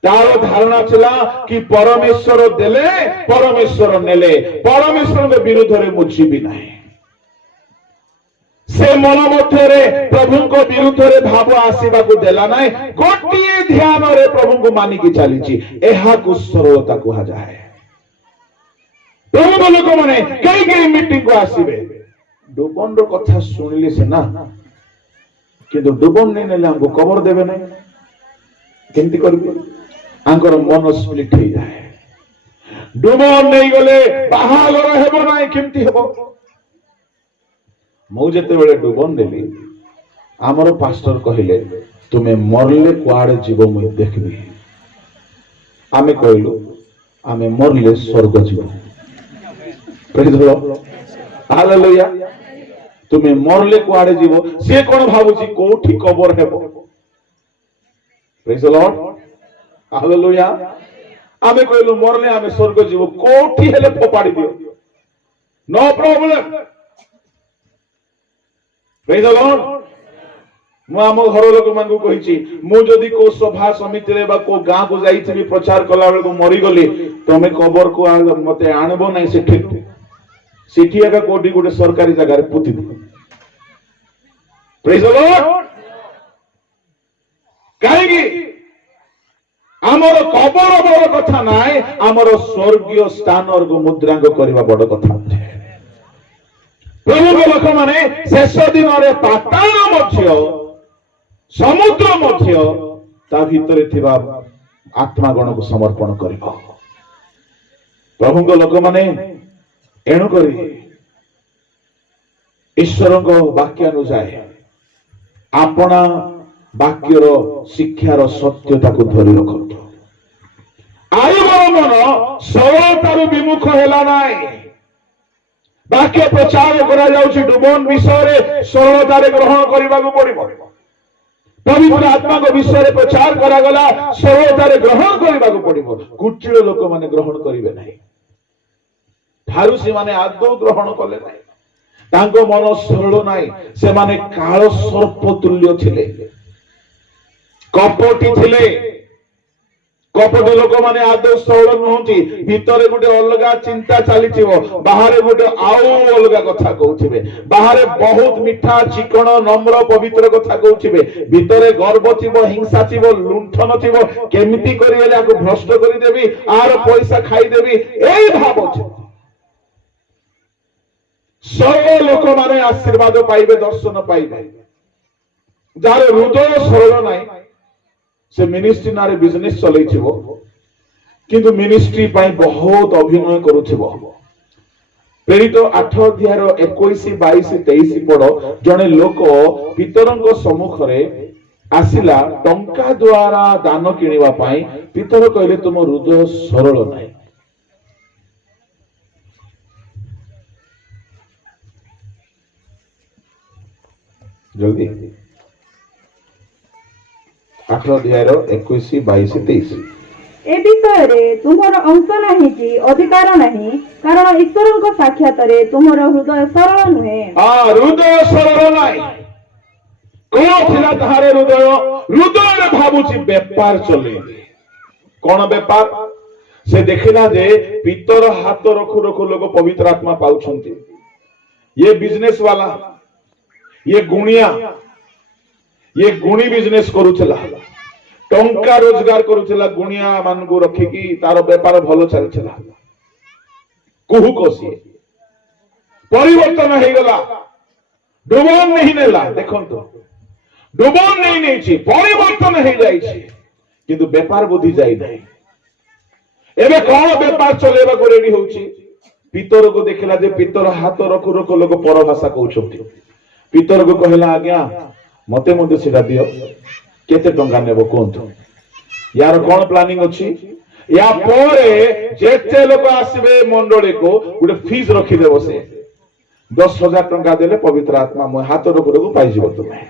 तार धारणा चला कि परमेश्वर देले परमेश्वर नेले परमेश्वर के विरुद्ध रे मुझी भी नहीं से मन मध्य रे प्रभु को विरुद्ध रे भाव आसीबा को देला नहीं गोटिए ध्यान रे प्रभु को मानी की चलीची एहा को सरलता कहा जाए प्रभु लोक माने कई मीटिंग को आसीबे डुबन रो कथा सुनिले से ना किंतु डुबन नहीं नेले हमको कवर देबे नहीं केमती करबे आंकर मन स्प्लिट हो जाए डुबन नहीं गले बाहागर हेबो नाही केमती हेबो मु जेते बेले डुबन देली हमर पास्टर कहिले तुमे मरले कुआडे जीव मु देखबी आमे कहलु आमे मरले स्वर्ग जीव प्रेज द लॉर्ड हालेलुया तुमे मरले कुआडे जीव से कोन भाबुची कोठी कबर हेबो प्रेज द लॉर्ड हालेलुया आमे कहलु मरले आमे स्वर्ग जीव कोठी हेले फोपाडी दियो no problem praise the lord मु आम घर लोक मान को कहिची मु जदी को सभा समिति रे बा को गां को जाईथि प्रचार कला बेल को मरी गली तमे कबर को मते आनबो नै से ठीक सिठी एका कोटी गोटे सरकारी जगह रे पुति दो प्रेज द लॉर्ड काहेकि आमर कबर बड़ कथा नाय आमर स्वर्गीय स्थान और मुद्रांक करबा बड़ कथा प्रभु लोक माने शेष दिन रे पाताल मध्य समुद्र मध्य ता भितरे थिबा आत्मागण को समर्पण करिबो प्रभु लोक माने एणु करी ईश्वर वाक्य अनुसार आपना वाक्यर शिक्षार सत्यता को धरी रखत आईबर मन सरलतार विमुख हेला नाय वाक्य प्रचार करा जाउछि डुबन विषय रे सरलतार ग्रहण करबा को पड़िबो पवित्र आत्मा को विषय रे प्रचार करा गला सरलतार ग्रहण करबा को पड़िबो कुटिल लोक माने ग्रहण करिवे नाही फारुसी माने आदौ ग्रहण कले नाही तांको मन सरल नाही से माने काल सर्प तुल्य थिले कपटी थिले कपट लोक माने आदौ सरल नहंती भितरे गुटे अलगा चिंता चलीथिबो बाहरे गुटे आउ अलगा कथा कहउथिबे बाहरे बहुत मीठा चिकन नम्र पवित्र कथा कहउथिबे भितरे गर्व थिबो हिंसा थिबो लुंठन थिबो केमिति करी हेले आको भ्रष्ट करी देबी आर पैसा खाई देबी एई भाव अछि सरल लोक माने आशीर्वाद पाइबे दर्शन पाइबे जार हृदय सरल नाही से मिनिस्ट्री नारे बिजनेस चलैथिबो किंतु मिनिस्ट्री पाई बहुत अभिनय करूथिबो प्रेरित 8 अध्याय 21 22 23 पढ़ जने लोक पितरंक सम्मुख रे आसिला टंका द्वारा दान किनिबा पाई पितर कहले तुम हृदय सरल नाही जल्दी 8 अध्याय 21 22 23 ए विषय तुमर अंश नहीं कि अधिकार नहीं, कारण ईश्वर साक्षात तुमर हृदय सरल नुहे। हृदय सरल नहीं कौन थिला ताहारे हृदय हृदय भावुची बेपार चले कौन बेपार से देखिला जे पितर हाथ रखु रखु लोग पवित्र आत्मा पाउछंती। ये बिजनेस वाला ये गुणिया ये गुणी बिजनेस करूला टंका रोजगार करूला गुणिया मान को रखिकी तार बेपार भल चलता कुहू कसी परिवर्तन हो गला डुबन नहीं नेला देखो डुबन नहीं नहीं परिवर्तन हो जाए किंतु बेपार बुद्धि जाई नहीं एबे कौन बेपार चलेबा को रेडी होउची पितर को देखला जे पितर हाथ रखु रखु लोग पर भाषा कहउछंती पितर को कहला आज्ञा मते मते सिधा दियो केते टंका नेबो कोंतो यार कौन प्लानिंग अछि या परे जेते लोग आसीबे मंडली को गुटे फीस रखी देबो से 10,000 टंका देले पवित्र आत्मा मो हाथ रखु रखु पाई जिवो तुमे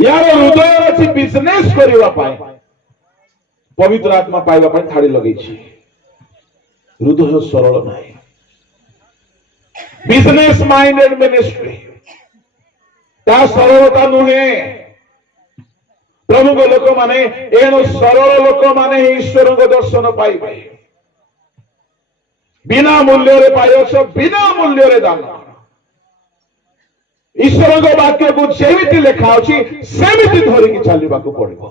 यार हृदय अछि बिजनेस करिवा पाए पवित्र आत्मा पाइबा पाई थाड़ी लगई छी हृदय सरल नहीं बिजनेस माइंडेड मिनिस्ट्री ता सरलता नुहे प्रभु को लोक माने एनो सरल लोक माने ईश्वर को दर्शन पाइबे बिना मूल्य रे पाइछ बिना मूल्य रे दान ईश्वर को वाक्य को जेमिति लेखा अछि सेमिति धरि कि चलिबा को पड़िबो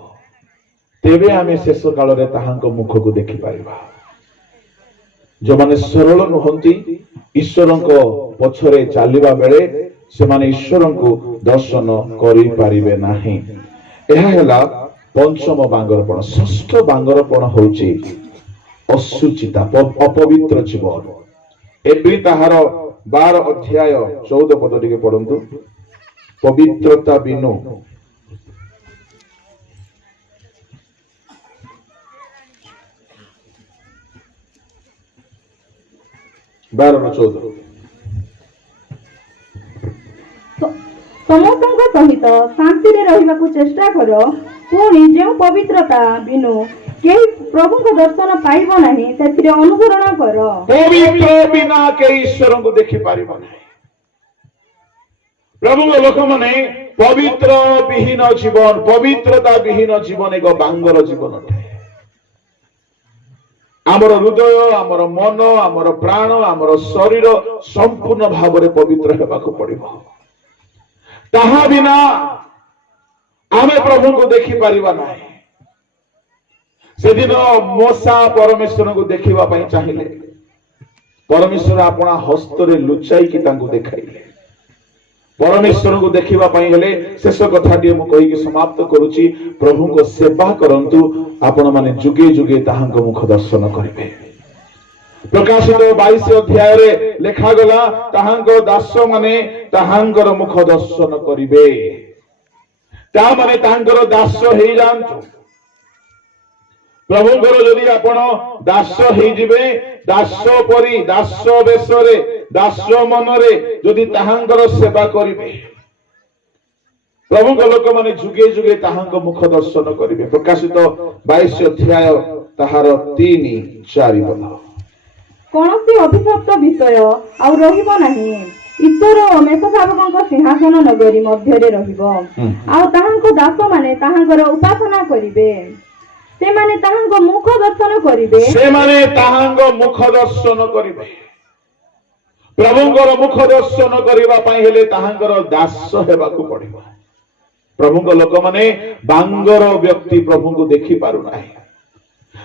तेबे आमे शेष काल रे ताहांको मुख को देखि पाइबा जो माने सरल नुहंती ईश्वर को पछरे चलिबा बेले से माने ईश्वर को दर्शन करि पारिबे नाही। एहा हला पंचम बांगरपण। षष्ठ बांगरपण होची अशुचिता अपवित्र जीवन। एबी ताहार 12 अध्याय 14 पद टिके पढंतु। पवित्रता बिनु 12-14 समस्त सहित शांति रहा चेष्टा कर पुणी जो पवित्रता बिनु कई प्रभु को दर्शन पाइब नहीं से अनुसरण कर। पवित्र बिना के ईश्वर को देखि पारिब नहीं। प्रभु लोक माने पवित्र विहीन जीवन पवित्रता विहीन जीवन एक बांगर जीवन अटे। आमर हृदय आमर मन आमर प्राण आमर शरीर संपूर्ण भाव में पवित्र होगाक पड़िबो। ताहा बिना आमे प्रभु को देखि पारिबा नाही। से दिन मोसा परमेश्वर को देखिबा पई चाहिए परमेश्वर अपना हस्त रे लुचाई कि तांको देखाइले। परमेश्वर को देखिबा पई हेले शेष कथाटी मु कहि कि समाप्त करूची। प्रभु को सेवा करंतु आपण माने जुगे जुगे ताहांको मुख दर्शन करिवे। प्रकाशित 22 अध्याय रे लेखा गला ताहांको दास माने ताहांकर मुख दर्शन करिवे। ता माने ताहांकर दास हेई जानतो। प्रभुଙ୍କର जदि आपण दास हेई जिवे दास परी दास बेशरे दास मनरे जदि ताहांकर सेवा करिवे प्रभुଙ୍କ लोक माने जुगे जुगे ताहांको मुख दर्शन करिवे। प्रकाशित 22 अध्याय ताहार 3-4 पद। कौनसी अभिशप्त विषय आउ रहिबो नाही। ईश्वर और मेषशावकଙ୍କ सिंहासन नगरी मध्य रे रहिबो आउ ताहांको दास माने ताहांकर उपासना करिवे। से माने ताहांको मुख दर्शन करिवे। से माने ताहांको मुख दर्शन करिवे। प्रभुଙ୍କର मुख दर्शन करिबा पई हेले ताहांकर दास हेबाकू पड़िबो। प्रभुଙ୍କ लोक माने बांगर व्यक्ति प्रभु को देखि पारु नाही।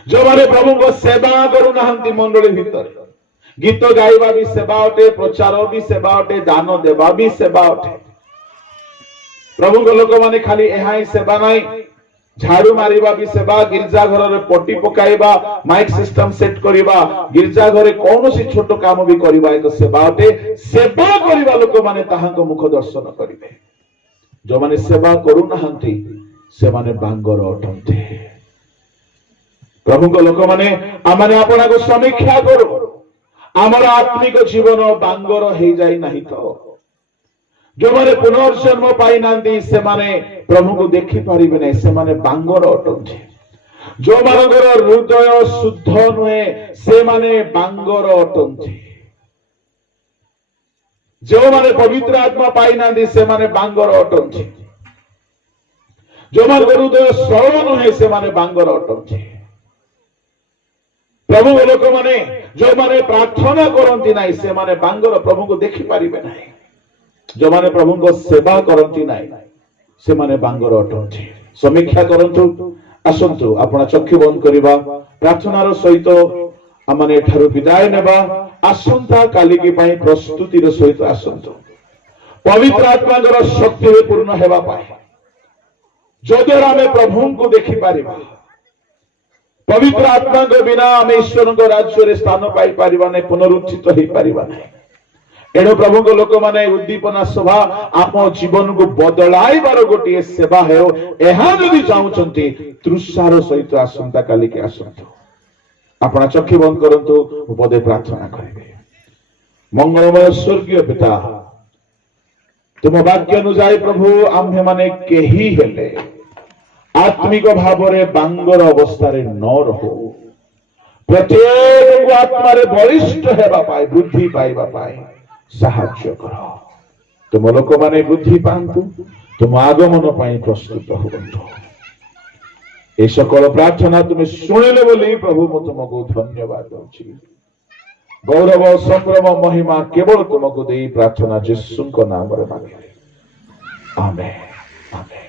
जो माने प्रभु को सेवा करू नाहंती मंडली भीतर गीत गाइबा भी सेवा अटे प्रचार भी सेवा अटे दान देवा भी सेवा अटे। प्रभु को लोक माने खाली एहा ही सेवा नाही झाड़ू मारिबा भी सेवा गिरजा घर रे पट्टी पकाइबा माइक सिस्टम सेट करिबा गिरजा घरे कोनोसी छोटो काम भी करिबा एक सेवा अटे। सेवा करिबा लोक माने ताहांको मुख दर्शन करिवे। जो माने सेवा करू नाहंती से माने बांगर अटंते। प्रभु को लोक माने आमाने आपना को समीक्षा करू आमर आत्मिक जीवन बांगर हे जाई नाही तो जो माने पुनर्जन्म पाई नांदी से माने प्रभु को देखि पारिबे नै से माने बांगर अटंते। जो मानकर हृदय शुद्ध नुहे से माने बांगर अटंती जो माने पवित्र आत्मा पाई ना से माने बांगर अटंती जो मानकर हृदय सरल नुहे से माने बांगर अटंती प्रभु लोक माने जो माने प्रार्थना करती ना से माने बांगर प्रभु को देखि पारिबे नाही जो माने प्रभु को सेवा करती ना से माने बांगर अटंती समीक्षा करंतु आसंतु आपण चक्षु बंद करिबा प्रार्थनार सहित आमने एठारु विदाय नेबा आसंता काली की पई प्रस्तुतिर सहित आसंतु पवित्र आत्मागर शक्ति रे पूर्ण हेबा पाए जो द्वारा आमे प्रभु को देखि पारिबा पवित्र आत्मा के बिना आमे ईश्वर को राज्य रे स्थान पाई पारिबा नै पुनरुत्थित होई पारिबा नै एणु प्रभु को लोक माने उद्दीपना सभा आम जीवन को बदलाइबार गोटे सेवा है एहा जदि चाहूचंती तृषार सहित आसंता काली के आसंतु अपना चक्षु बंद करंतु पदे प्रार्थना करिवे मंगलमय स्वर्गीय पिता तुम वाक्य अनुसार प्रभु आम्हे माने केही हेले आत्मिक भाव रे बांगर अवस्था रे न रहो प्रत्येक आत्मा रे बलिष्ठ हेबा पाए बुद्धि पाइबा पाए साहाय्य कर तुम लोक माने बुद्धि पांतु तुम आगमन पाई प्रस्तुत हुंतु ए सकल प्रार्थना तुम शुणिले बोली प्रभु मु तुमको धन्यवाद दूची गौरव संभ्रम महिमा केवल तुमको देई प्रार्थना यीशु को नाम रे मांगे आमेन आमेन।